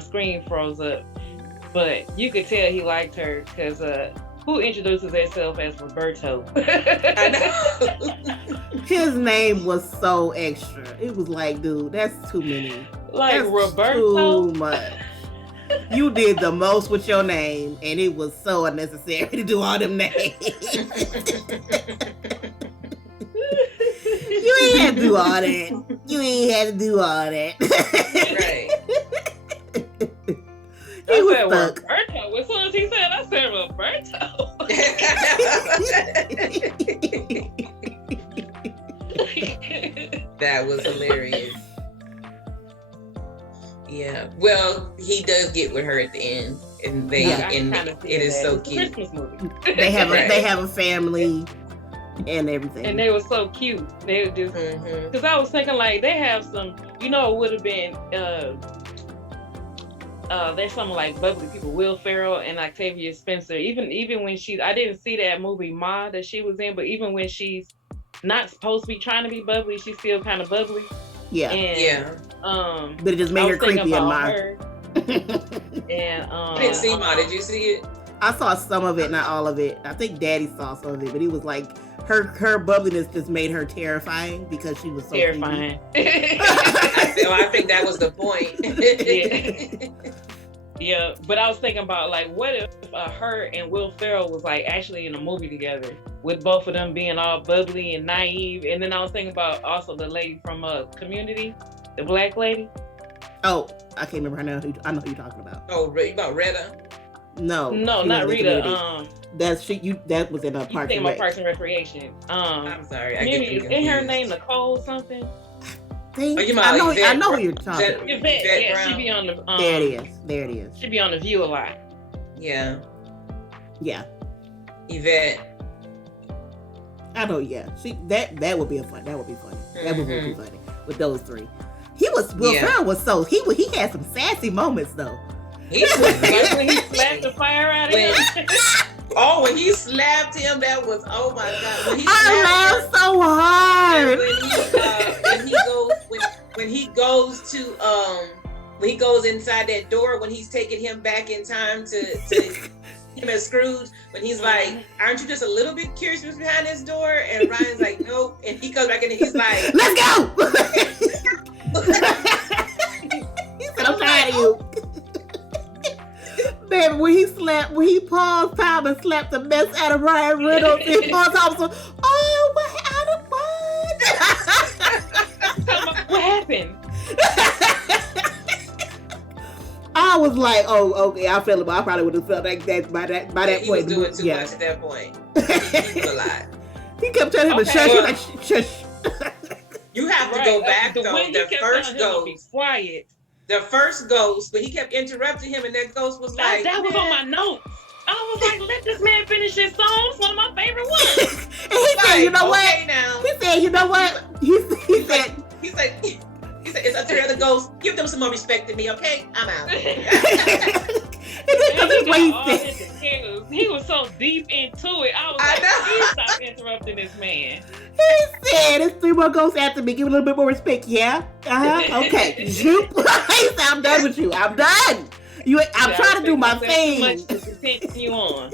screen froze up. But you could tell he liked her because who introduces herself as Roberto? I know. His name was so extra. It was like, dude, that's too many. Like That's Roberto? too much. You did the most with your name, and it was so unnecessary to do all them names. You ain't had to do all that. You ain't had to do all that. Right. He I was said stuck. Roberto. As soon as he said, I said Roberto. That was hilarious. Yeah. Well, he does get with her at the end, and they Yeah. and it is so It's a cute. Christmas movie. They have Right. they have a family and everything. And they were so cute. They were just Mhm. because I was thinking like they have some, it would have been there's some like bubbly people, Will Ferrell and Octavia Spencer. Even when I didn't see that movie Ma that she was in, but even when she's not supposed to be trying to be bubbly, she's still kind of bubbly. Yeah. And, Yeah. But it just made I her was thinking creepy in about mine. her. And I didn't see Ma. Did you see it? I saw some of it, not all of it. I think Daddy saw some of it, but it was like her bubbliness just made her terrifying because she was so terrifying. I think that was the point. Yeah, but I was thinking about like, what if her and Will Ferrell was like actually in a movie together, with both of them being all bubbly and naive. And then I was thinking about also the lady from Community, the black lady. Oh, I can't remember her name. I know who you're talking about. Oh, about Retta? No, No, she not wasn't in Rita. Community. That was in a You Parks think and about Rec. Parks and Recreation. I'm sorry. I Community, get isn't her confused. name Nicole something? Thing? Oh, you I know. Yvette I know Brown- who you're talking. Yvette- Yvette, Yvette yeah, Brown. she be on the. There it is. There it is. She be on the View a lot. Yeah. Yeah, Yvette. I know. Yeah, that would be fun. That would be funny. That would be Mhm. funny with those three. Will Yeah. Ferrell was he had some sassy moments though. He was Like when he slapped the fire out of him. Oh, when he slapped him, that was, oh my God. When he I laughed so hard. when he goes inside that door, when he's taking him back in time to him as Scrooge, when he's like, aren't you just a little bit curious what's behind this door? And Ryan's like, nope. And he goes back in and he's like, Let's go. He said, I'm tired of you. Man, when he paused time and slapped the mess out of Ryan Reynolds, he paused time so, oh, what What happened? I was like, oh, okay, I probably would have felt like that by that he point. was doing too much at that point. He was a lot. He kept telling him to Okay, shush. well- He's like, shush. You have to go back The though. way he The kept first telling him to be ghost, quiet. when he kept interrupting him, and that ghost was like, That was on my notes. I was like, let this man finish his song. It's one of my favorite ones. And he said, you know what? Okay, now. He said, you know what? He said, He said, it's up to the other ghosts. Give them some more respect to me, okay? I'm out. Because that's what he said. He was so deep into it. I was I like, know. please stop interrupting this man. He said, there's 3 more ghosts after me. Give a little bit more respect. Yeah? Okay. Zoop. He said, I'm done with you. I'm done. I'm trying to do my thing. Too much to continue on.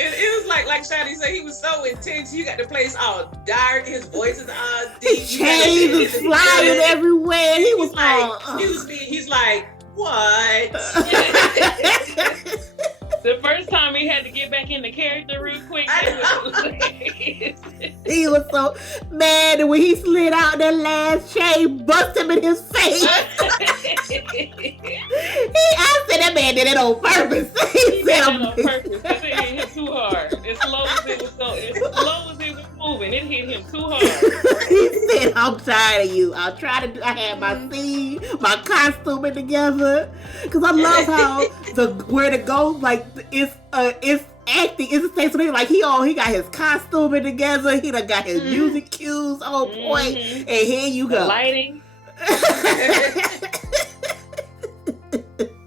It was like Shadi said, he was so intense. You got the place all dark. His voice is all deep. His chains is flying everywhere. He was all... He's like, what? The first time he had to get back into character real quick. He was so mad, and when he slid out that last chain, bust him in his face. I said that man did it on purpose. He did it on purpose because it hit him too hard. As slow as it was moving, it hit him too hard. He said, I'm tired of you. I had my scene, my costuming together. Because I love how where to go, like, it's acting, it's the same thing. Like, he got his costuming together. He done got his music cues on point. And here you go. The lighting.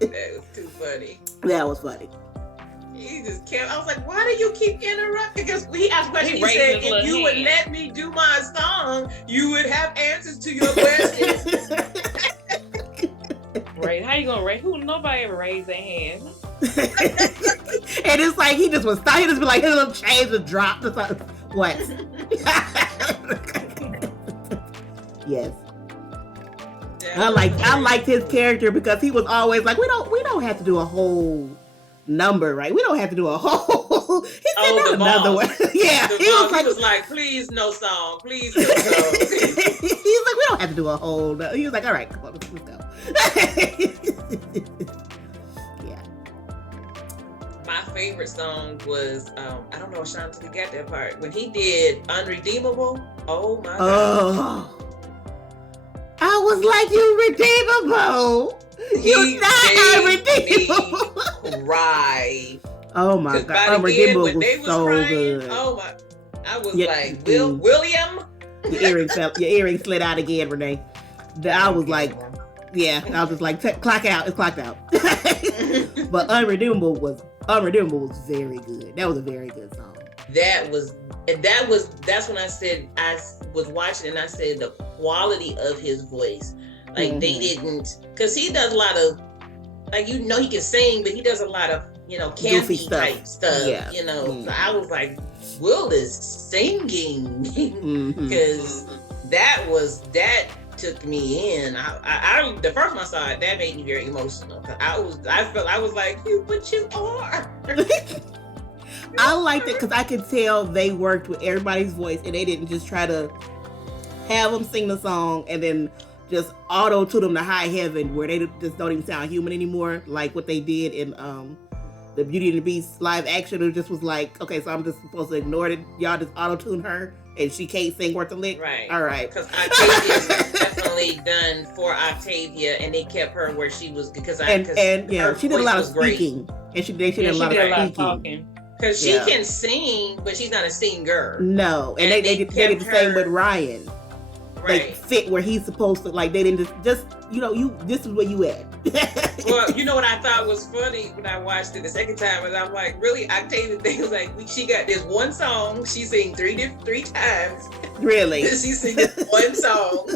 That was too funny. That was funny. He just kept. I was like, why do you keep interrupting? Because he asked questions. He raised said, his if little you would hand. let me do my song, you would have answers to your questions. Right? How you gonna raise? Nobody ever raised their hand. And it's like he just was. He just be like, his little chains would drop. Just like, what? Yes. I liked his character because he was always like, we don't have to do a whole number, right? We don't have to do a whole. He said not another one. Yeah, he was like, please no song, please no song. He's like, we don't have to do a whole. He was like, all right, come on, let's go. Yeah. My favorite song was I don't know if Chantilly got that part when he did Unredeemable. Oh my god. Oh. I was like, you redeemable. You're not unredeemable. Right. Oh my god. Unredeemable was so crying, good. Oh my. I was like, William. Your earring slid out again, Renee. I was like, yeah. I was just like, clock out. It's clocked out. But Unredeemable was very good. That was a very good song. That's when I said, I was watching and I said the quality of his voice. Like they didn't, because he does a lot of, like, he can sing, but he does a lot of, campy type stuff, So I was like, Will is singing. Because that took me in. I the first time I saw it, that made me very emotional. I was like, but you are. I liked it because I could tell they worked with everybody's voice and they didn't just try to have them sing the song and then just auto-tune them to high heaven where they just don't even sound human anymore, like what they did in the Beauty and the Beast live action. It just was like, okay, so I'm just supposed to ignore it. Y'all just auto-tune her and she can't sing worth a lick. Right. All right. Because Octavia was definitely done for Octavia, and they kept her where she was because she did a lot of speaking, and she did a lot of talking. Because she can sing, but she's not a singer. No, and they did the same with Ryan. Right. They fit where he's supposed to. Like they didn't just this is where you at. Well, you know what I thought was funny when I watched it the second time, and I'm like, really, Octavia thing was like, she got this one song she sang three times. Really? She sang this one song.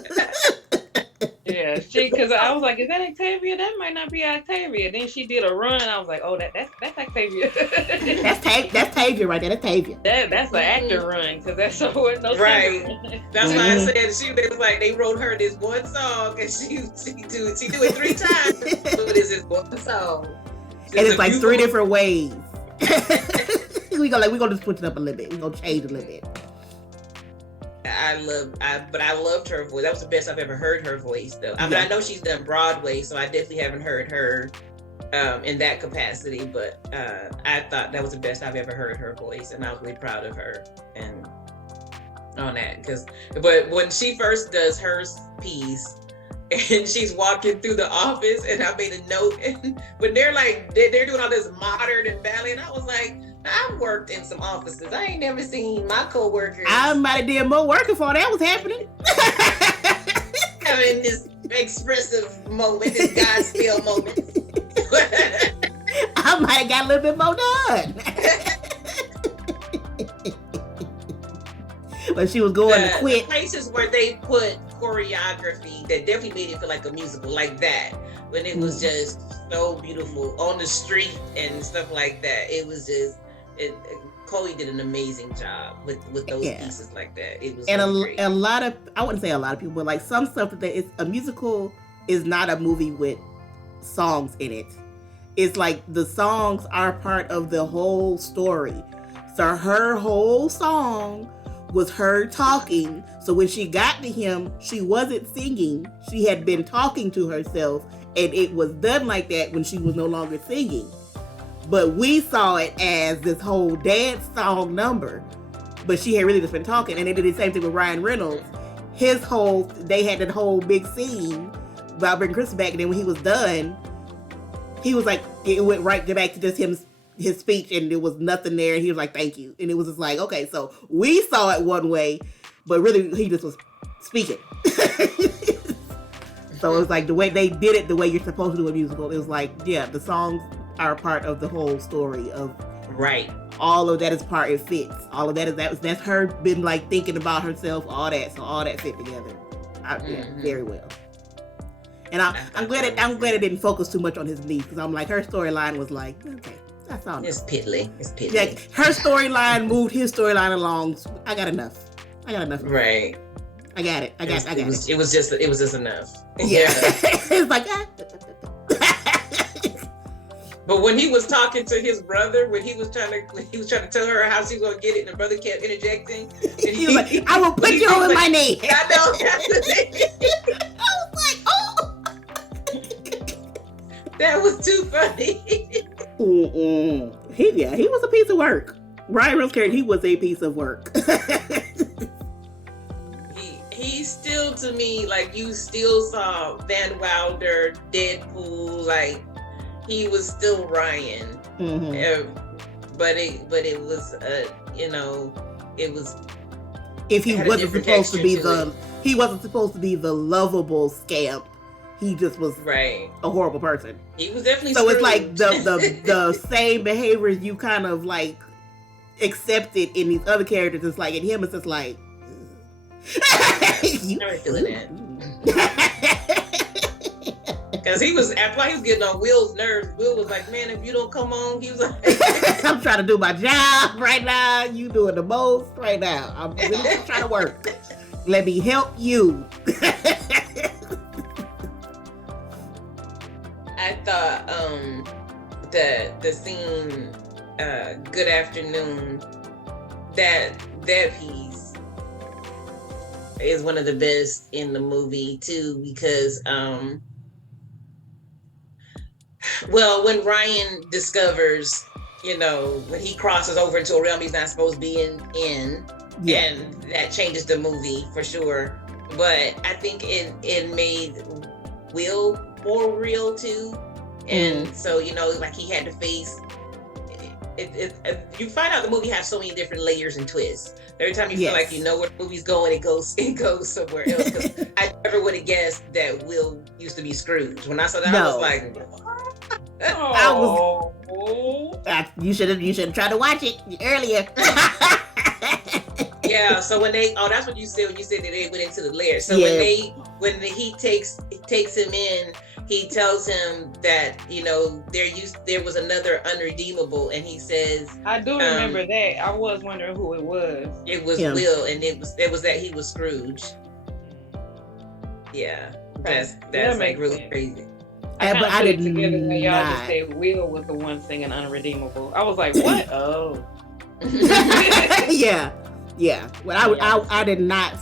Yeah, because I was like, is that Octavia? That might not be Octavia. Then she did a run. I was like, oh, that's Octavia. that's Tavia right there. That's Tavia. That's an actor run because that's no right. singer. That's why I said they was like they wrote her this one song and she do it 3 times. But it's this one song. And it's like 3 different ways. we gonna just switch it up a little bit. We gonna change a little bit. I loved her voice. That was the best I've ever heard her voice, though. I mean, I know she's done Broadway, so I definitely haven't heard her in that capacity. But I thought that was the best I've ever heard her voice, and I was really proud of her and on that. But when she first does her piece, and she's walking through the office, and I made a note, and when they're doing all this modern and ballet, and I was like, I've worked in some offices. I ain't never seen my coworkers. I might have did more work before that was happening. Having this expressive moment, this Godspell moment. I might have got a little bit more done. But she was going to quit. The places where they put choreography that definitely made it feel like a musical, like that, when it was just so beautiful on the street and stuff like that. It was just. Chloe did an amazing job with those pieces like that. It was and really a lot of, I wouldn't say a lot of people, but like some stuff a musical is not a movie with songs in it. It's like the songs are part of the whole story. So her whole song was her talking. So when she got to him, she wasn't singing. She had been talking to herself, and it was done like that when she was no longer singing. But we saw it as this whole dance song number. But she had really just been talking. And they did the same thing with Ryan Reynolds. They had that whole big scene about bringing Chris back. And then when he was done, he was like, it went right back to just his speech. And there was nothing there. And he was like, thank you. And it was just like, okay, so we saw it one way. But really, he just was speaking. So it was like the way they did it, the way you're supposed to do a musical. It was like, yeah, the songs are a part of the whole story of Right. All of that is part, it fits. All of that is that's her been like thinking about herself, all that. So all that fit together. Yeah, very well. And I'm glad it didn't focus too much on his niece, because I'm like, her storyline was like, okay, that's all. It's piddly. Like, her storyline moved his storyline along. I got enough. Right. I got it. It was just enough. Yeah. It's like But when he was talking to his brother, when he was trying to tell her how she was gonna get it, and the brother kept interjecting, and he was like, "I will put you in my name." I know. I was like, "Oh." That was too funny. He was a piece of work. Ryan Reynolds' character, he was a piece of work. He's still, to me, like, you still saw Van Wilder, Deadpool, like, he was still Ryan. But it was, it was. If he wasn't supposed to be he wasn't supposed to be the lovable scamp. He just was a horrible person. He was definitely. So Scrooge. It's like the same behaviors you kind of like accepted in these other characters. It's like in him, it's just like. I was feeling that. Because he was, after he was getting on Will's nerves, Will was like, "Man, if you don't come on," he was like, "I'm trying to do my job right now. You doing the most right now. I'm really just trying to work. Let me help you." I thought the scene, "Good Afternoon," that piece is one of the best in the movie too, because when Ryan discovers, when he crosses over into a realm he's not supposed to be in, and that changes the movie for sure. But I think it made Will more real too, and so like he had to face. You find out the movie has so many different layers and twists. Every time you feel like you know where the movie's going, it goes somewhere else. 'Cause I never would have guessed that Will used to be Scrooge. When I saw that, I was like, you should have tried to watch it earlier. Yeah. So when that's what you said when you said that they went into the layer. So when he takes him in, he tells him that there was another unredeemable, and he says, "I do remember that. I was wondering who it was. It was Will, and it was that he was Scrooge." Yeah, that's like really sense. Crazy. I didn't together when y'all just said Will was the one singing "Unredeemable." I was like, "What?" Oh, yeah. Well, I did not.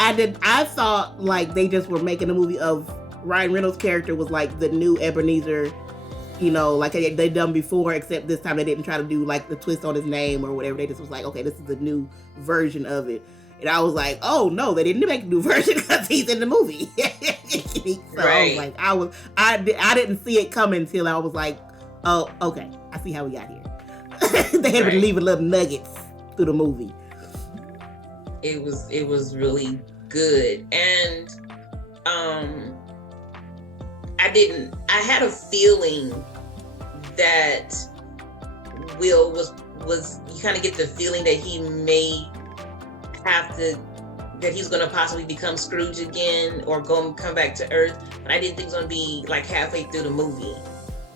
I thought like they just were making a movie of Ryan Reynolds' character was like the new Ebenezer, like they done before, except this time they didn't try to do like the twist on his name or whatever. They just was like, okay, this is a new version of it. And I was like, oh no, they didn't make a new version because he's in the movie. So I was like, I didn't see it coming until I was like, oh, okay, I see how we got here. They had to leave little nuggets through the movie. It was really good, and I had a feeling that Will was you kind of get the feeling that he may have to, that he's going to possibly become Scrooge again or come back to Earth, but I didn't think it was going to be like halfway through the movie.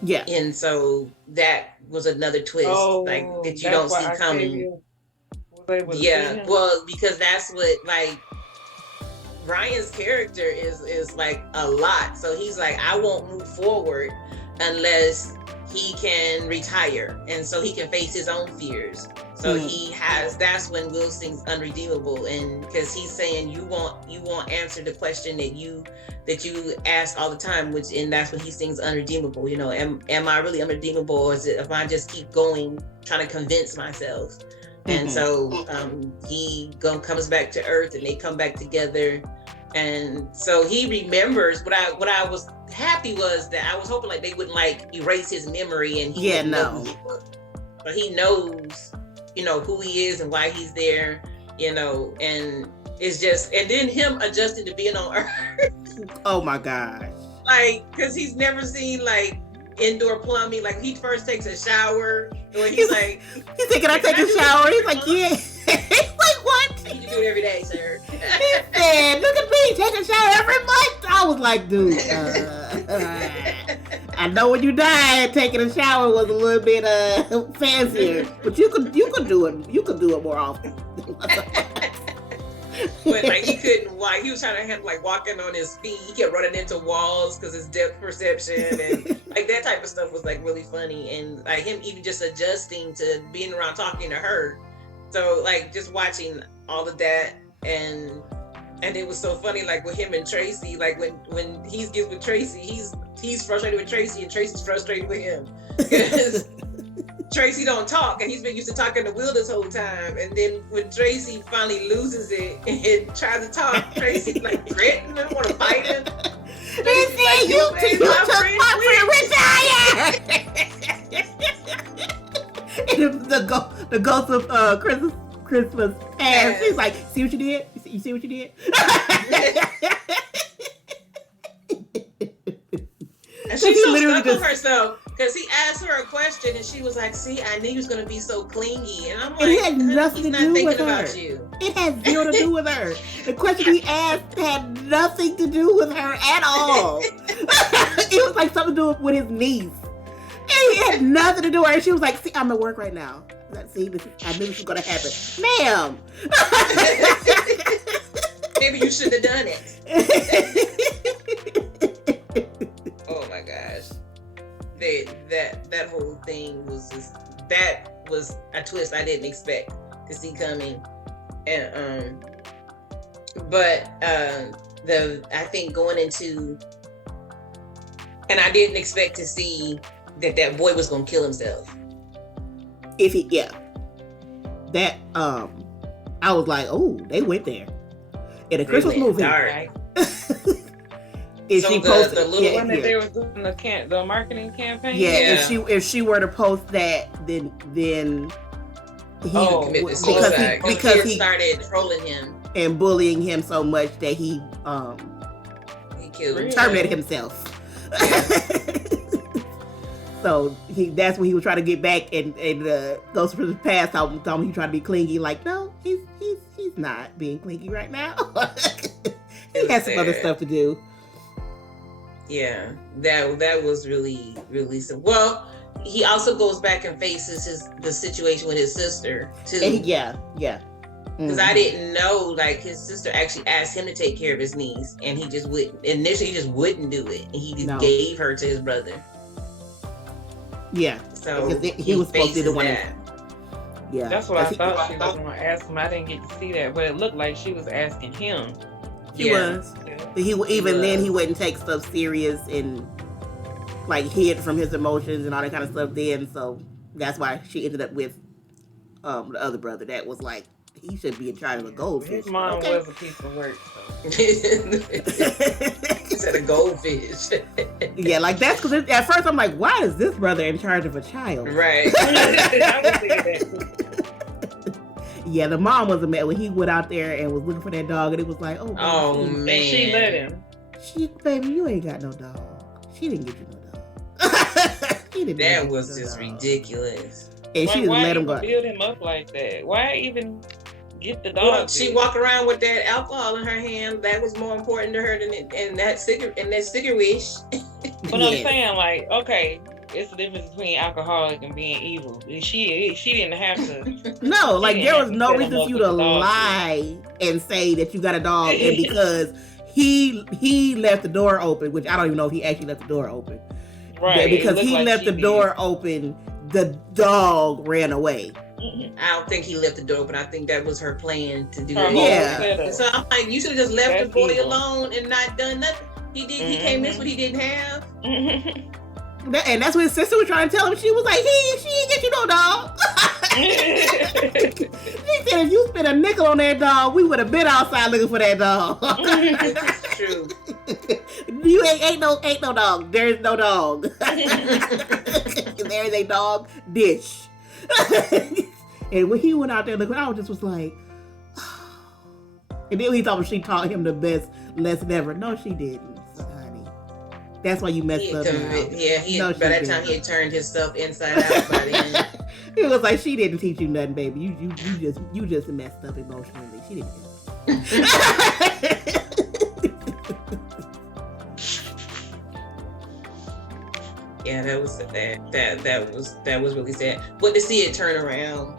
Yeah. And so that was another twist, like that you don't see coming. Yeah, well, because that's what, like, Ryan's character is like a lot. So he's like, I won't move forward unless he can retire, and so he can face his own fears. So that's when Will sings "Unredeemable," and because he's saying you won't answer the question that you ask all the time, and that's when he sings "Unredeemable." Am I really unredeemable, or is it if I just keep going trying to convince myself? And so he comes back to Earth, and they come back together. And so he remembers. What I was happy was that I was hoping like they wouldn't like erase his memory, and he know who he was. But he knows, who he is and why he's there, and it's just, and then him adjusting to being on Earth. Oh my God! Like, because he's never seen like indoor plumbing. Like he first takes a shower, and he's like, he's thinking I take a shower. He's like, yeah. He's like, what? You do it every day, sir. He said, look at me, take a shower every month. I was like, dude, I know when you died, taking a shower was a little bit fancier, but you could do it. You could do it more often. But like he couldn't walk. He was trying to have like walking on his feet. He kept running into walls because his depth perception and like that type of stuff was like really funny. And like him even just adjusting to being around talking to her. So like just watching all of that and it was so funny like with him and Tracy. Like when he gets with Tracy, he's frustrated with Tracy and Tracy's frustrated with him because Tracy don't talk, and he's been used to talking to Will this whole time. And then when Tracy finally loses it and tries to talk, Tracy like threatening him, want to fight him. He said, "You took my friend retire." And the ghost of Christmas past. He's like, "See what you did? You see what you did?" And she's so stuck with herself because he asked her a question and she was like, "See, I knew you was gonna be so clingy," and I'm like, "It had nothing to do with her. About you. It had zero to do with her. The question he asked had nothing to do with her at all. It was like something to do with his niece, and it had nothing to do with her. She was like, "See, I'm at work right now. See, I knew this was gonna happen, ma'am." Maybe you shouldn't have done it. Oh my gosh. That whole thing was a twist I didn't expect to see coming. And I think going into, and I didn't expect to see that boy was gonna kill himself. I was like, oh, they went there. In a Christmas movie. Dark. If so she posted the little one that they were doing the marketing campaign. Yeah, if she were to post that, then he committed suicide because he started trolling him and bullying him so much that he terminated himself. Yeah. So that's when he was trying to get back and goes for the past. I told him he tried to be clingy. Like, no, he's not being clingy right now. He has some other stuff to do. Yeah, that was really, really simple. Well, he also goes back and faces the situation with his sister too. Yeah. Because I didn't know, like, his sister actually asked him to take care of his niece, and he just wouldn't. Initially, he just wouldn't do it, and he just gave her to his brother. Yeah. So he was supposed to be the one. Yeah. That's what I thought she was going to ask him. I didn't get to see that, but it looked like she was asking him. He was. But he then he wouldn't take stuff serious and like hid from his emotions and all that kind of stuff. Then so that's why she ended up with the other brother that was like, he should be in charge of a goldfish. His mom was a piece of work. So. He said a goldfish. Yeah, like that's because at first I'm like, why is this brother in charge of a child? Right. I was thinking that too. Yeah, the mom was a man when he went out there and was looking for that dog, and it was like, oh man, and she let him. Baby, you ain't got no dog. She didn't get you no dog. That was just ridiculous. And she just let him go. Build him up like that. Why even get the dog? Well, she walked around with that alcohol in her hand. That was more important to her than that cigarette wish. But I'm saying, like, okay, it's the difference between alcoholic and being evil. She didn't have to. No, like there was no reason for you to lie and say that you got a dog, and because he left the door open, which I don't even know if he actually left the door open. Right. Because he left the door open, the dog ran away. I don't think he left the door open. I think that was her plan to do that. Yeah. So I'm like, you should have just left the boy alone and not done nothing. He can't miss what he didn't have. And that's what his sister was trying to tell him. She was like, she ain't get you no dog. She said, if you spent a nickel on that dog, we would have been outside looking for that dog. This is true. You ain't no dog. There's no dog. There's a dog dish. And when he went out there looking, I was like, and then he thought she taught him the best lesson ever. No, she didn't, honey. That's why you messed up now. Yeah, by that time he had turned himself inside out by then. It was like, she didn't teach you nothing, baby. You just messed up emotionally. She didn't help. Yeah, that was really sad. But to see it turn around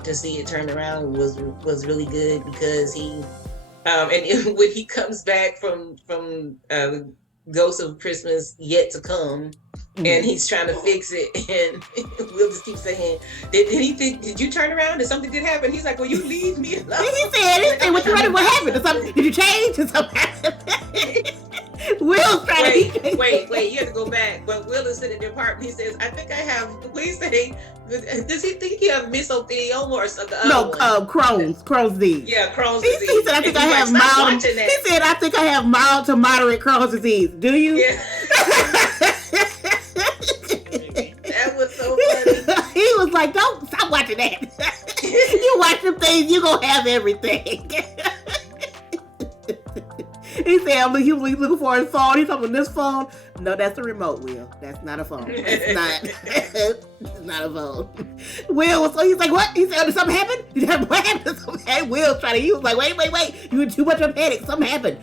was really good, because he and when he comes back from Ghost of Christmas Yet to Come, and he's trying to fix it, and Will just keeps saying, did you turn around? Did something happen? He's like, well, you leave me alone. He said, what happened? Did you change? Did something happen? Will's trying to... Wait, you have to go back. But Will is sitting in the apartment. He says, I think I have, please say, does he think he have mesothelioma or something? No, Crohn's disease. Yeah, Crohn's disease. He said, I think I have mild. He said, I think I have mild to moderate Crohn's disease. Do you? Yeah. That was so funny. He was like, don't stop watching that. You watch them things, you gonna have everything. He said, he was looking for his phone. He's talking this phone. No, that's a remote, Will. That's not a phone. It's not. It's not a phone. Will was, so he's like, what? He said, did something happen? What happened? Something happened. Will's trying to, he was like, wait. You were too much of a panic. Something happened.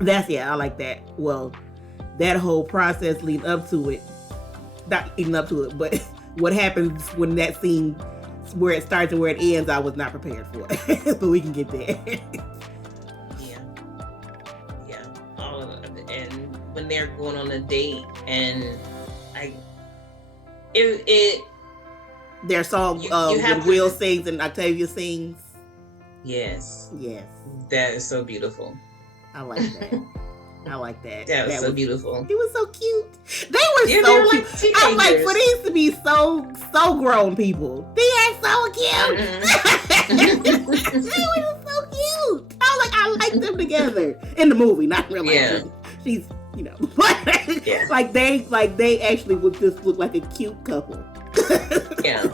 I like that. Well, that whole process leading up to it, not leading up to it, but what happens when that scene, where it starts and where it ends, I was not prepared for it. But we can get there. And when they're going on a date, and their song when Will sings and Octavia sings. Yes, that is so beautiful. I like that. That was so beautiful. It was so cute. They were so cute. Like, I'm like, for these to be so grown people, they are so cute. Mm-hmm. They were so cute. I was like, I like them together in the movie, not really. Yeah. She's, like they actually would just look like a cute couple. Yeah,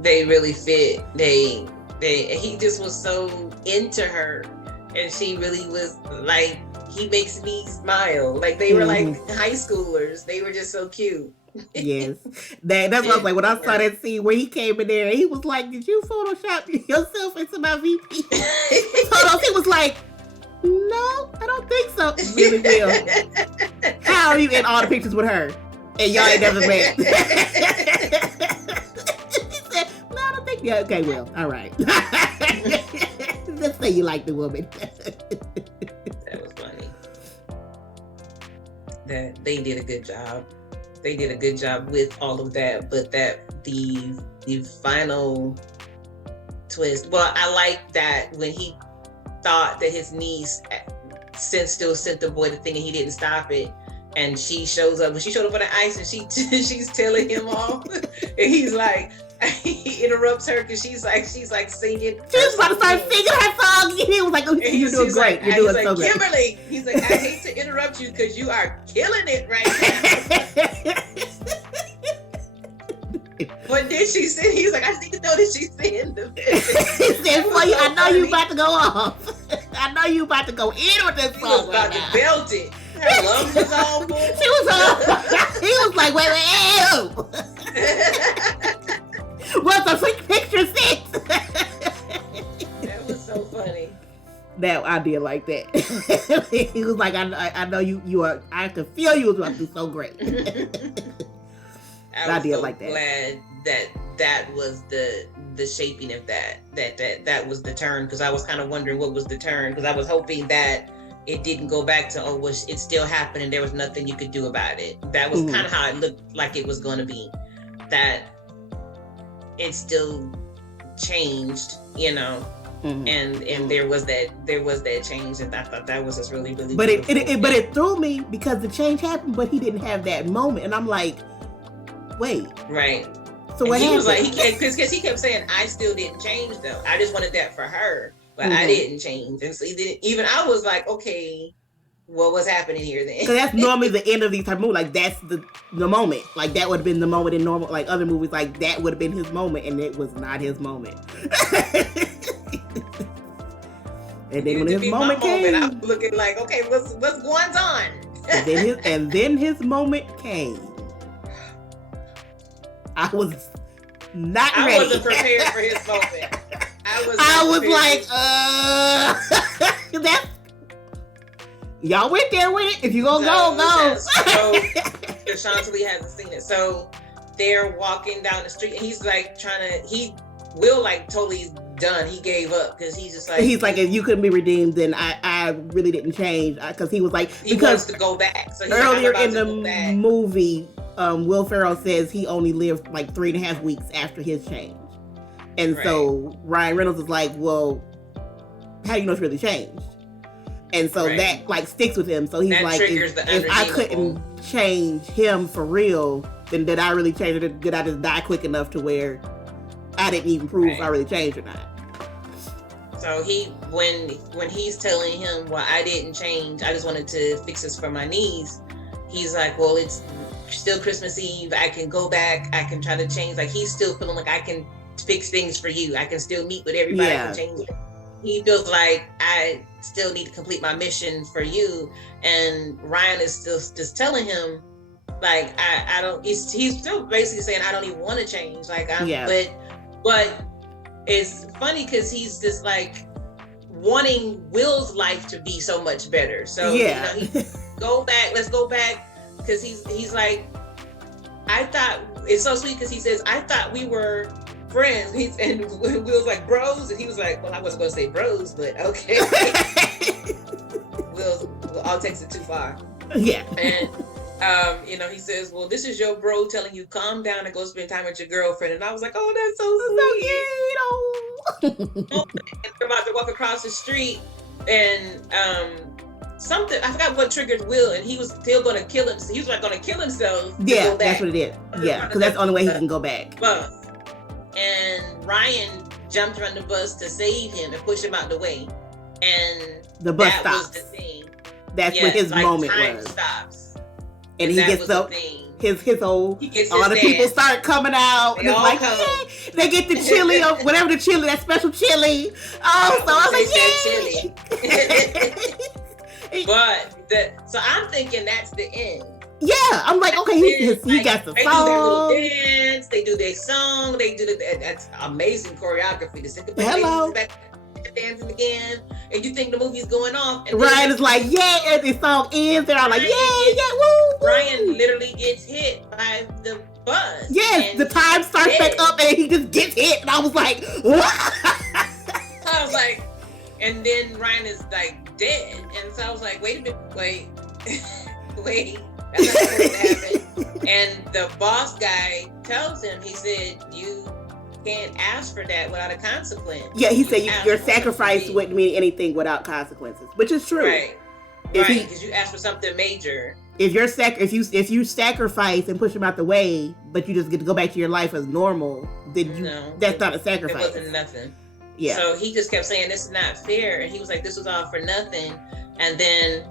they really fit. He just was so into her, and she really was like, he makes me smile. Like they were like high schoolers. They were just so cute. Yes, that's what I was like when I saw that scene where he came in there. He was like, "Did you Photoshop yourself into my VP?" He was like, "No, I don't think so." Really, Will? How are you in all the pictures with her and y'all ain't never met? He said, "No, I don't think." Yeah, okay, Will. All right. Just say you like the woman. That was funny. That they did a good job. They did a good job with all of that, but that the final twist. Well, I like that when he thought that his niece still sent the boy the thing and he didn't stop it, and she shows up. When she showed up on the ice and she's telling him off, and he's like, he interrupts her because she's like singing. She was about to start singing her song. He was like, "You're doing great. You're doing so great." Kimberly, he's like, "I hate to interrupt you because you are killing it right now." What did she say? He was like, "I just need to know that she's singing the." He said, I know you about to go off. I know you about to go in with this song. He was about to belt it. Her lungs was all full. She was all. He was like, "Wait, ew." What's the quick picture 6? That was so funny. That I did like that. He was like, I know you are. I could feel you was about to do so great. I did so like that. Glad that was the shaping of that was the turn, because I was kind of wondering what was the turn, because I was hoping that it didn't go back to it's still happening. There was nothing you could do about it. That was kind of how it looked like it was going to be. That it still changed, and there was that change, and I thought that was just really, really. But it threw me because the change happened, but he didn't have that moment, and I'm like, wait, right. So what happened? He was like, because he kept saying, I still didn't change though. I just wanted that for her, but I didn't change, and so even I was like, okay. What was happening here then? Because that's normally the end of these type of movies. Like that's the moment. Like that would have been the moment in normal, like other movies. Like that would have been his moment, and it was not his moment. And then You when to his be moment my moment, came, I'm looking like, okay, what's going on? and then his moment came. I was not ready. I wasn't prepared for his moment. I was like, that's y'all went there with it. If you gonna go. So Chantilly hasn't seen it. So they're walking down the street, and he's like Will like totally done. He gave up because he's just like, he's like, if you couldn't be redeemed, then I really didn't change, because he was like, he wants to go back. So he's earlier like, in the movie, Will Ferrell says he only lived like 3.5 weeks after his change, and so Ryan Reynolds is like, well, how do you know it's really changed? And so that like sticks with him. So he's like, if I couldn't change him for real, then did I really change it? Did I just die quick enough to where I didn't even prove if I really changed or not? So when he's telling him, well, I didn't change, I just wanted to fix this for my niece. He's like, well, it's still Christmas Eve. I can go back. I can try to change. Like, he's still feeling like I can fix things for you. I can still meet with everybody. I can change it. He feels like I still need to complete my mission for you. And Ryan is still just telling him, like, I don't, he's still basically saying, I don't even want to change. Like, but it's funny because he's just like wanting Will's life to be so much better. So, let's go back. Because he's like, I thought, it's so sweet because he says, I thought we were friends. And Will's like, bros? And he was like, well, I wasn't going to say bros, but okay. I'll take it too far. Yeah. And, he says, well, this is your bro telling you, calm down and go spend time with your girlfriend. And I was like, oh, that's so sweet. And they're about to walk across the street, and something, I forgot what triggered Will, and he was still going to kill himself. He was like going to kill himself. Yeah, that's what it is. Yeah, because that's the only way he can go back. Bus. And Ryan jumped on the bus to save him and push him out the way. And the bus that stops. Was the thing. That's what his moment time was. Stops. And he gets up. His all the people start coming out. And it's like, yay! They get the chili or whatever the chili, that special chili. Oh, so I was like, yay! So I'm thinking that's the end. Yeah, I'm like, okay, he got the they song. Do their little dance. They do their song. They do that's amazing choreography. The hello. Dancing again, and you think the movie's going off, and Ryan is like, yeah, and the song ends, they're all like, yeah, woo. Ryan literally gets hit by the bus. Yes, the time starts back up, and he just gets hit, and I was like, what? I was like, and then Ryan is like dead, and so I was like, wait a minute, wait, that's not supposed to happen. And the boss guy tells him, he said, you can't ask for that without a consequence. Yeah, he said your sacrifice wouldn't mean anything without consequences, which is true. Right, because you asked for something major. If you sacrifice and push him out the way, but you just get to go back to your life as normal, then that's not a sacrifice. It wasn't nothing. Yeah. So he just kept saying, this is not fair, and he was like, this was all for nothing. And then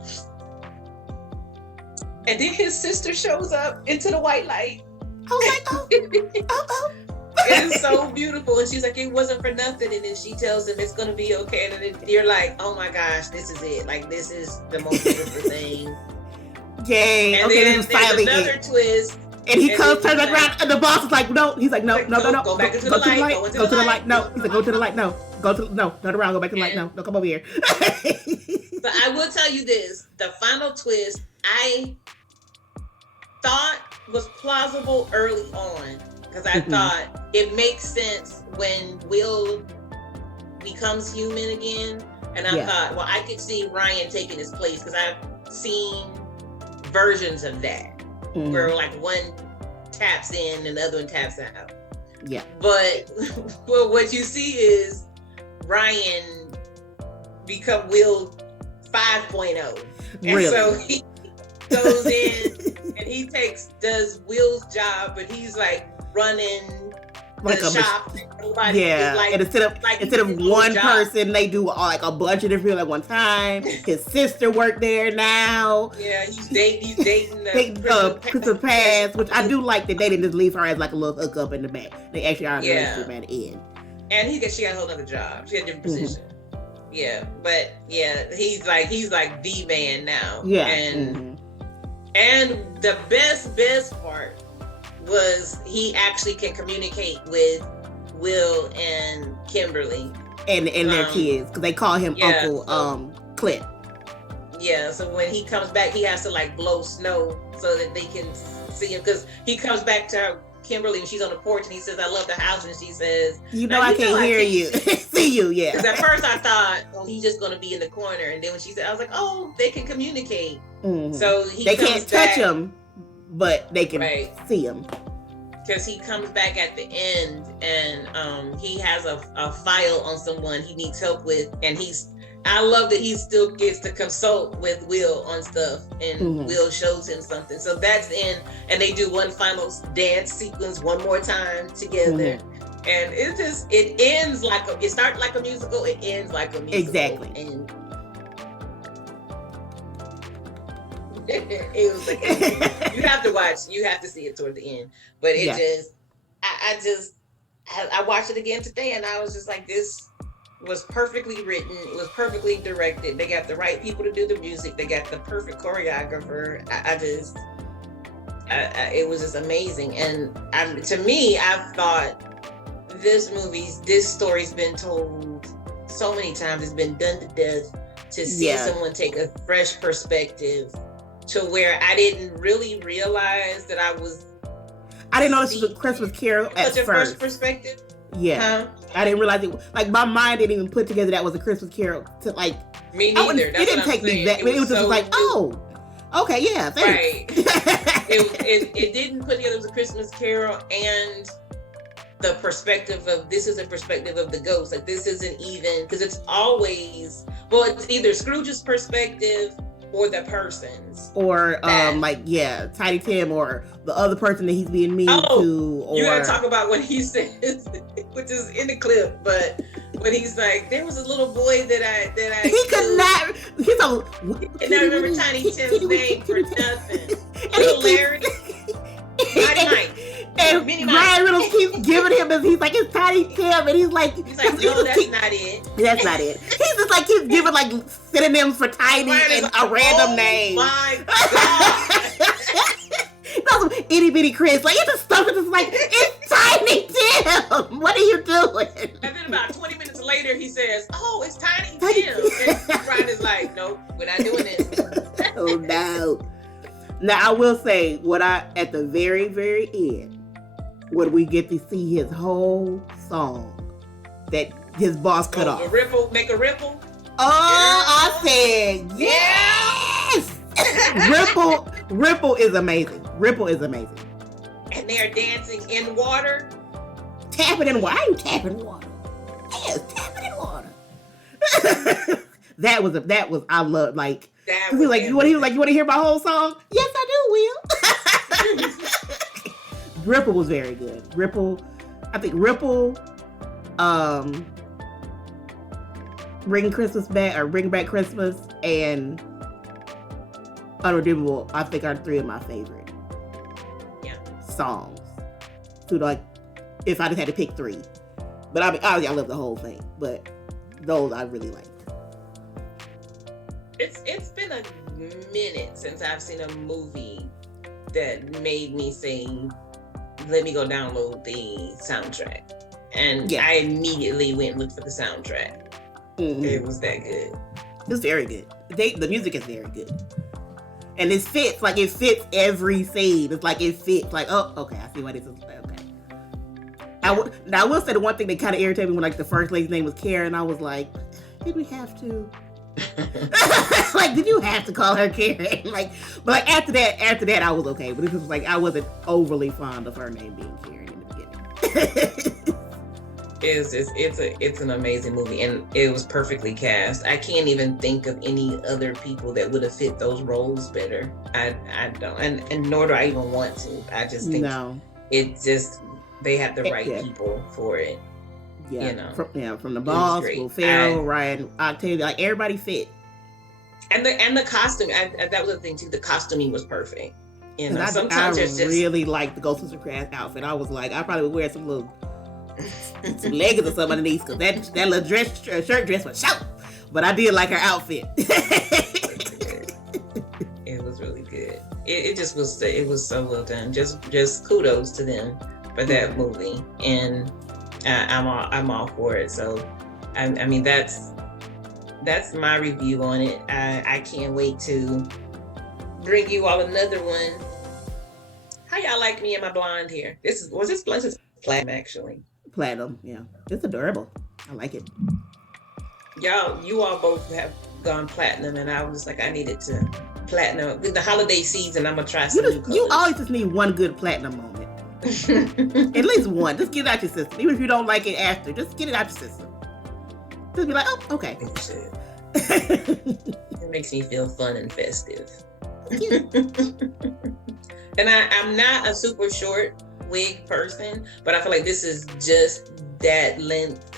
his sister shows up into the white light. I was like, oh. It's so beautiful. And she's like, it wasn't for nothing. And then she tells him it's going to be okay. And then you're like, oh my gosh, this is it. Like, this is the most beautiful thing. Yay. And okay, then this is finally another twist. And he turns back around, and the boss is like, no. He's like, no. Go back into the light. Go to the light. No. He's like, go to the light. No. Turn around. Go back to the light. No, come over here. But I will tell you this: the final twist I thought was plausible early on, because I thought it makes sense when Will becomes human again, and I thought, well, I could see Ryan taking his place, because I've seen versions of that. Where like one taps in and the other one taps out. Yeah. But what you see is Ryan become Will 5.0. And really? So he goes in and he does Will's job, but he's like running like the shop. And instead of one person, they do like a bunch of different people at one time. His sister worked there now. Yeah, he's dating the Christmas past, which I do like that they didn't just leave her as like a little hookup in the back. They actually are in the relationship at the end. And she got a whole other job. She had a different position. Yeah, but yeah, he's like the man now. Yeah. And the best part was he actually can communicate with Will and Kimberly and their kids, because they call him Uncle Clint. Yeah, so when he comes back, he has to like blow snow so that they can see him, because he comes back to Kimberly and she's on the porch and he says, "I love the house," and she says, I can't hear you. See you, yeah. Because at first I thought, oh, he's just gonna be in the corner, and then when she said, I was like, oh, they can communicate. So they can't touch him, but they can see him. Because he comes back at the end and he has a file on someone he needs help with, and I love that he still gets to consult with Will on stuff, and Will shows him something. So that's in, and they do one final dance sequence one more time together. And it ends like it starts like a musical, it ends like a musical. Exactly. And it was like, you have to watch, you have to see it toward the end. But it I watched it again today and I was just like, this was perfectly written, it was perfectly directed. They got the right people to do the music, they got the perfect choreographer. It was just amazing. And to me, I've thought this story's been told so many times, it's been done to death, to see someone take a fresh perspective to where I didn't really realize that I didn't know this was a Christmas Carol at first. Fresh perspective. Yeah. I didn't realize it. Like, my mind didn't even put together that was a Christmas Carol. To like, me neither. It didn't take me back. It was just like, oh, okay, yeah, thanks. Right. it didn't put together as a Christmas Carol, and the perspective of, this is a perspective of the ghost. Like, this isn't even, because it's always, well, it's either Scrooge's perspective or the person's. Or Tiny Tim, or the other person that he's being mean to. Or... You gotta talk about what he says, which is in the clip, but when he's like, there was a little boy that I he could not, he's a, and I remember Tiny Tim's name for nothing. Little Larry. And Ryan Reynolds keeps giving him, he's like, it's Tiny Tim, and he's like, no, that's not it. That's not it. He's just like, keeps giving like synonyms for tiny and a random name. Oh my God. That's itty bitty Chris. Like, it's just stuff that's just like, it's Tiny Tim. What are you doing? And then about 20 minutes later, he says, oh, it's Tiny Tim. And Ryan is like, nope, we're not doing this. Oh no. Now, I will say, at the very, very end, when we get to see his whole song that his boss cut off. Make a ripple. Oh, I said yes. Ripple is amazing. Ripple is amazing. And they're dancing in water. Tapping in water. Why are you tapping water? Yes, tapping in water. That was I love, like. He was like, you want to hear my whole song? Yes, I do, Will. Ripple was very good. I think Ripple, Bring Back Christmas, and Unredeemable, I think, are three of my favorite songs. So, like, if I just had to pick three. But I mean, obviously I love the whole thing, but those I really like. It's been a minute since I've seen a movie that made me say, let me go download the soundtrack. And I immediately went and looked for the soundtrack. It was that good. It's very good. The music is very good. And it fits every scene. It's like it fits, like, oh, okay, I see why this is, okay. I will say the one thing that kind of irritated me when, like, the first lady's name was Karen, I was like, did we have to? Like, did you have to call her Karen? Like, but like after that I was okay. But it was like I wasn't overly fond of her name being Karen in the beginning. It's an amazing movie, and it was perfectly cast. I can't even think of any other people that would have fit those roles better. I don't, and nor do I even want to. I just think they have the right people for it. Yeah, you know, from the boss, Will Ferrell, Ryan Octavia, like everybody fit. And the costume, that was the thing too. The costuming was perfect. You know, sometimes I really liked the Ghostbusters Craft outfit. I was like, I probably would wear some leggings or something underneath, because that little shirt dress was shout. But I did like her outfit. It was really good. It just was. It was so well done. Just kudos to them for that movie, and I'm all for it. So, I mean that's my review on it. I can't wait to bring you all another one. How y'all like me and my blonde hair? This is platinum actually. Platinum, yeah, it's adorable. I like it. You all both have gone platinum, and I was like, I needed to platinum. The holiday season, I'm gonna try some new colors. You always just need one good platinum moment. At least one. Just get it out your system. Even if you don't like it after, just get it out your system. Just be like, oh, okay. It makes me feel fun and festive. And I'm not a super short wig person, but I feel like this is just that length.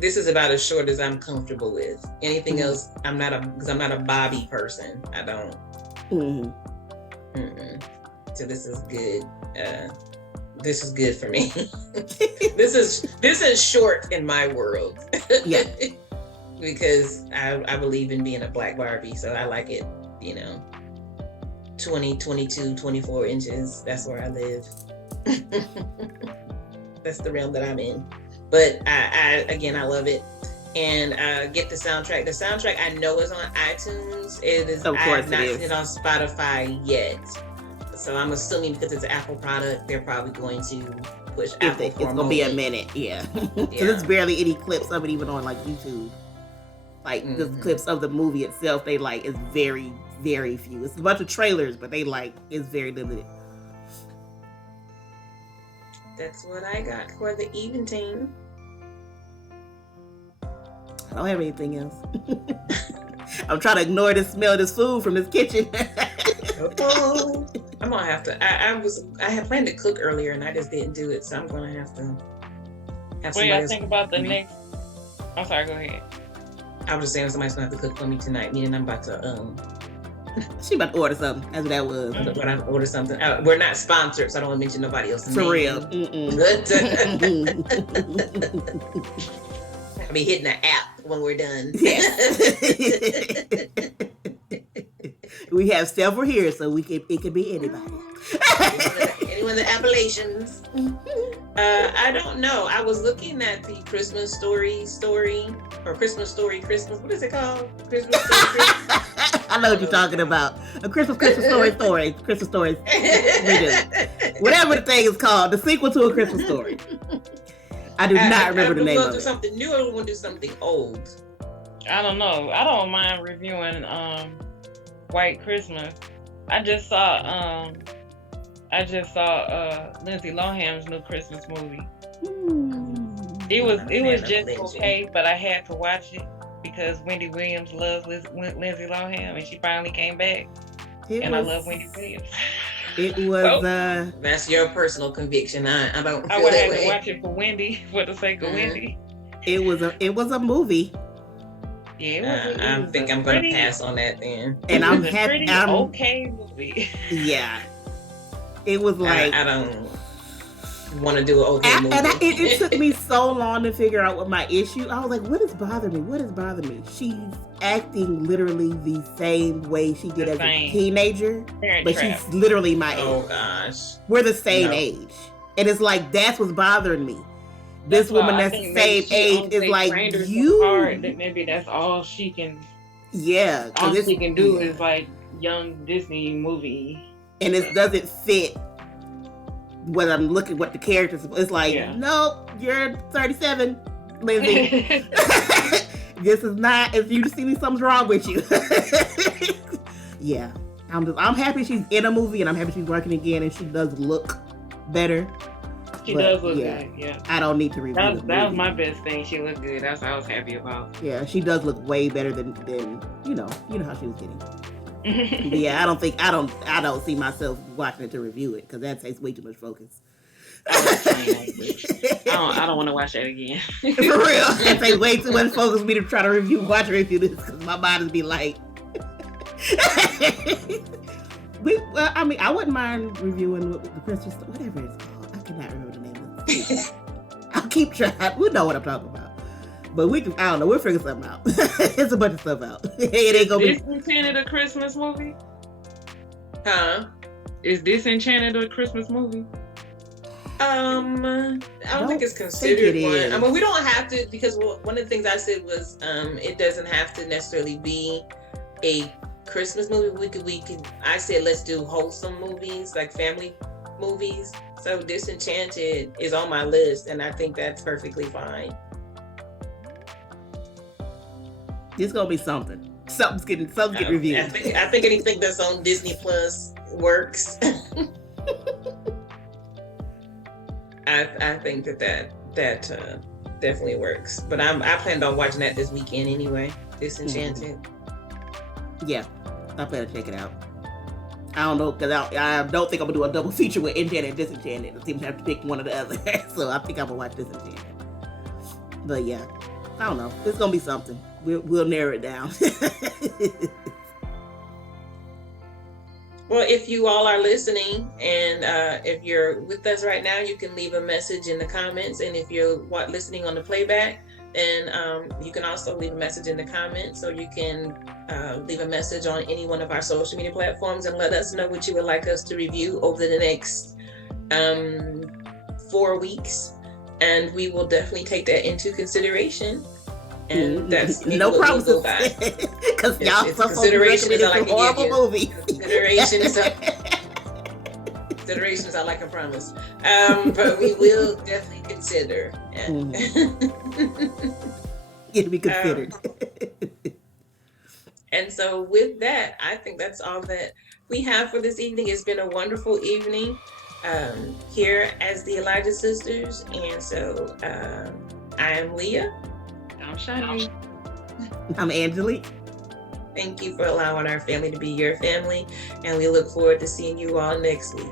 This is about as short as I'm comfortable with. Anything else, I'm not a bobby person. I don't. So this is good. This is good for me. This is short in my world. Yeah. Because I believe in being a black Barbie, so I like it, 20, 22, 24 inches. That's where I live. That's the realm that I'm in. But I love it. And get the soundtrack. The soundtrack I know is on iTunes. It is. I have not seen it on Spotify yet. So I'm assuming because it's an Apple product, they're probably going to push Apple. It's going to be a minute, yeah. So there's barely any clips of it even on like YouTube. Like the clips of the movie itself, they like is very, very few. It's a bunch of trailers, but they like it's very limited. That's what I got for the evening. I don't have anything else. I'm trying to ignore the smell of this food from this kitchen. Oh, I'm gonna have to. I had planned to cook earlier and I just didn't do it, so I'm gonna have to. What do y'all think about the next? I'm sorry. Go ahead. I was just saying somebody's gonna have to cook for me tonight. Meaning I'm about to. She about to order something. That's what that was. When I order something, we're not sponsored, so I don't want to mention nobody else's name. For real. I'll be hitting the app when we're done. Yes. We have several here, so it could be anybody. Anyone in the Appalachians. I don't know. I was looking at the Christmas story, or Christmas story, Christmas. What is it called? Christmas story, Christmas? I know what you're talking about. A Christmas story, Christmas stories. Whatever the thing is called, the sequel to A Christmas Story. I do not remember the name of it. Do something new, or want to do something old? I don't know. I don't mind reviewing White Christmas. I just saw Lindsay Lohan's new Christmas movie. It was just okay, but I had to watch it because Wendy Williams loves Lindsay Lohan, and she finally came back. I love Wendy Williams. It was. That's your personal conviction. I don't. I would have to watch it for Wendy, for the sake of Wendy. It was a movie. Yeah, I think I'm going to pass on that then. And I'm happy. Okay movie. Yeah. It was like I don't want to do an okay movie. And it took me so long to figure out what my issue. I was like, what is bothering me? She's acting literally the same way she did as a teenager, but she's literally my age. Oh gosh, we're the same age, and it's like that's what's bothering me. This woman that's the same age is like you. Hard that maybe that's all she can. Yeah, all she can do is like young Disney movie. And it doesn't fit when I'm looking what the characters. It's like, nope, you're 37, Lindsay. This is not. If you see something's wrong with you. Yeah, I'm happy she's in a movie, and I'm happy she's working again, and she does look better. She does look good. Yeah, I don't need to review. That was my best thing. She looked good. That's what I was happy about. Yeah, she does look way better than you know how she was getting. Yeah, I don't see myself watching it to review it because that takes way too much focus. I don't want to watch that again. For real, it takes way too much focus for me to try to watch and review this because my mind would be like. I wouldn't mind reviewing the Christmas, whatever it's called. I cannot remember the name of it. I'll keep trying. We know what I'm talking about. But we can, I don't know, we'll figure something out. It's a bunch of stuff out. It ain't gonna be. Disenchanted a Christmas movie? Huh? Is Disenchanted a Christmas movie? I don't think it's considered think it one. I is. mean, we don't have to, because one of the things I said was, it doesn't have to necessarily be a Christmas movie. We could. I said let's do wholesome movies, like family movies. So Disenchanted is on my list, and I think that's perfectly fine. It's gonna be something. Something's getting reviewed. I think anything that's on Disney Plus works. I think that definitely works. But I planned on watching that this weekend anyway. Disenchanted. Yeah, I better check it out. I don't know, because I don't think I'm gonna do a double feature with Enchanted and Disenchanted. I seem to have to pick one or the other. So I think I'm gonna watch Disenchanted. But yeah, I don't know. It's gonna be something. We'll narrow it down. Well, if you all are listening, and if you're with us right now, you can leave a message in the comments. And if you're listening on the playback, then you can also leave a message in the comments, or you can leave a message on any one of our social media platforms and let us know what you would like us to review over the next 4 weeks. And we will definitely take that into consideration. And that's no promises, because y'all consideration is all I can horrible give you. Movie. Consideration is all I can promise. But we will definitely consider. It'll be considered. And so with that, I think that's all that we have for this evening. It's been a wonderful evening here as the Elijah Sisters. And so I am Leah. I'm Chantilly. I'm Angelique. Thank you for allowing our family to be your family. And we look forward to seeing you all next week.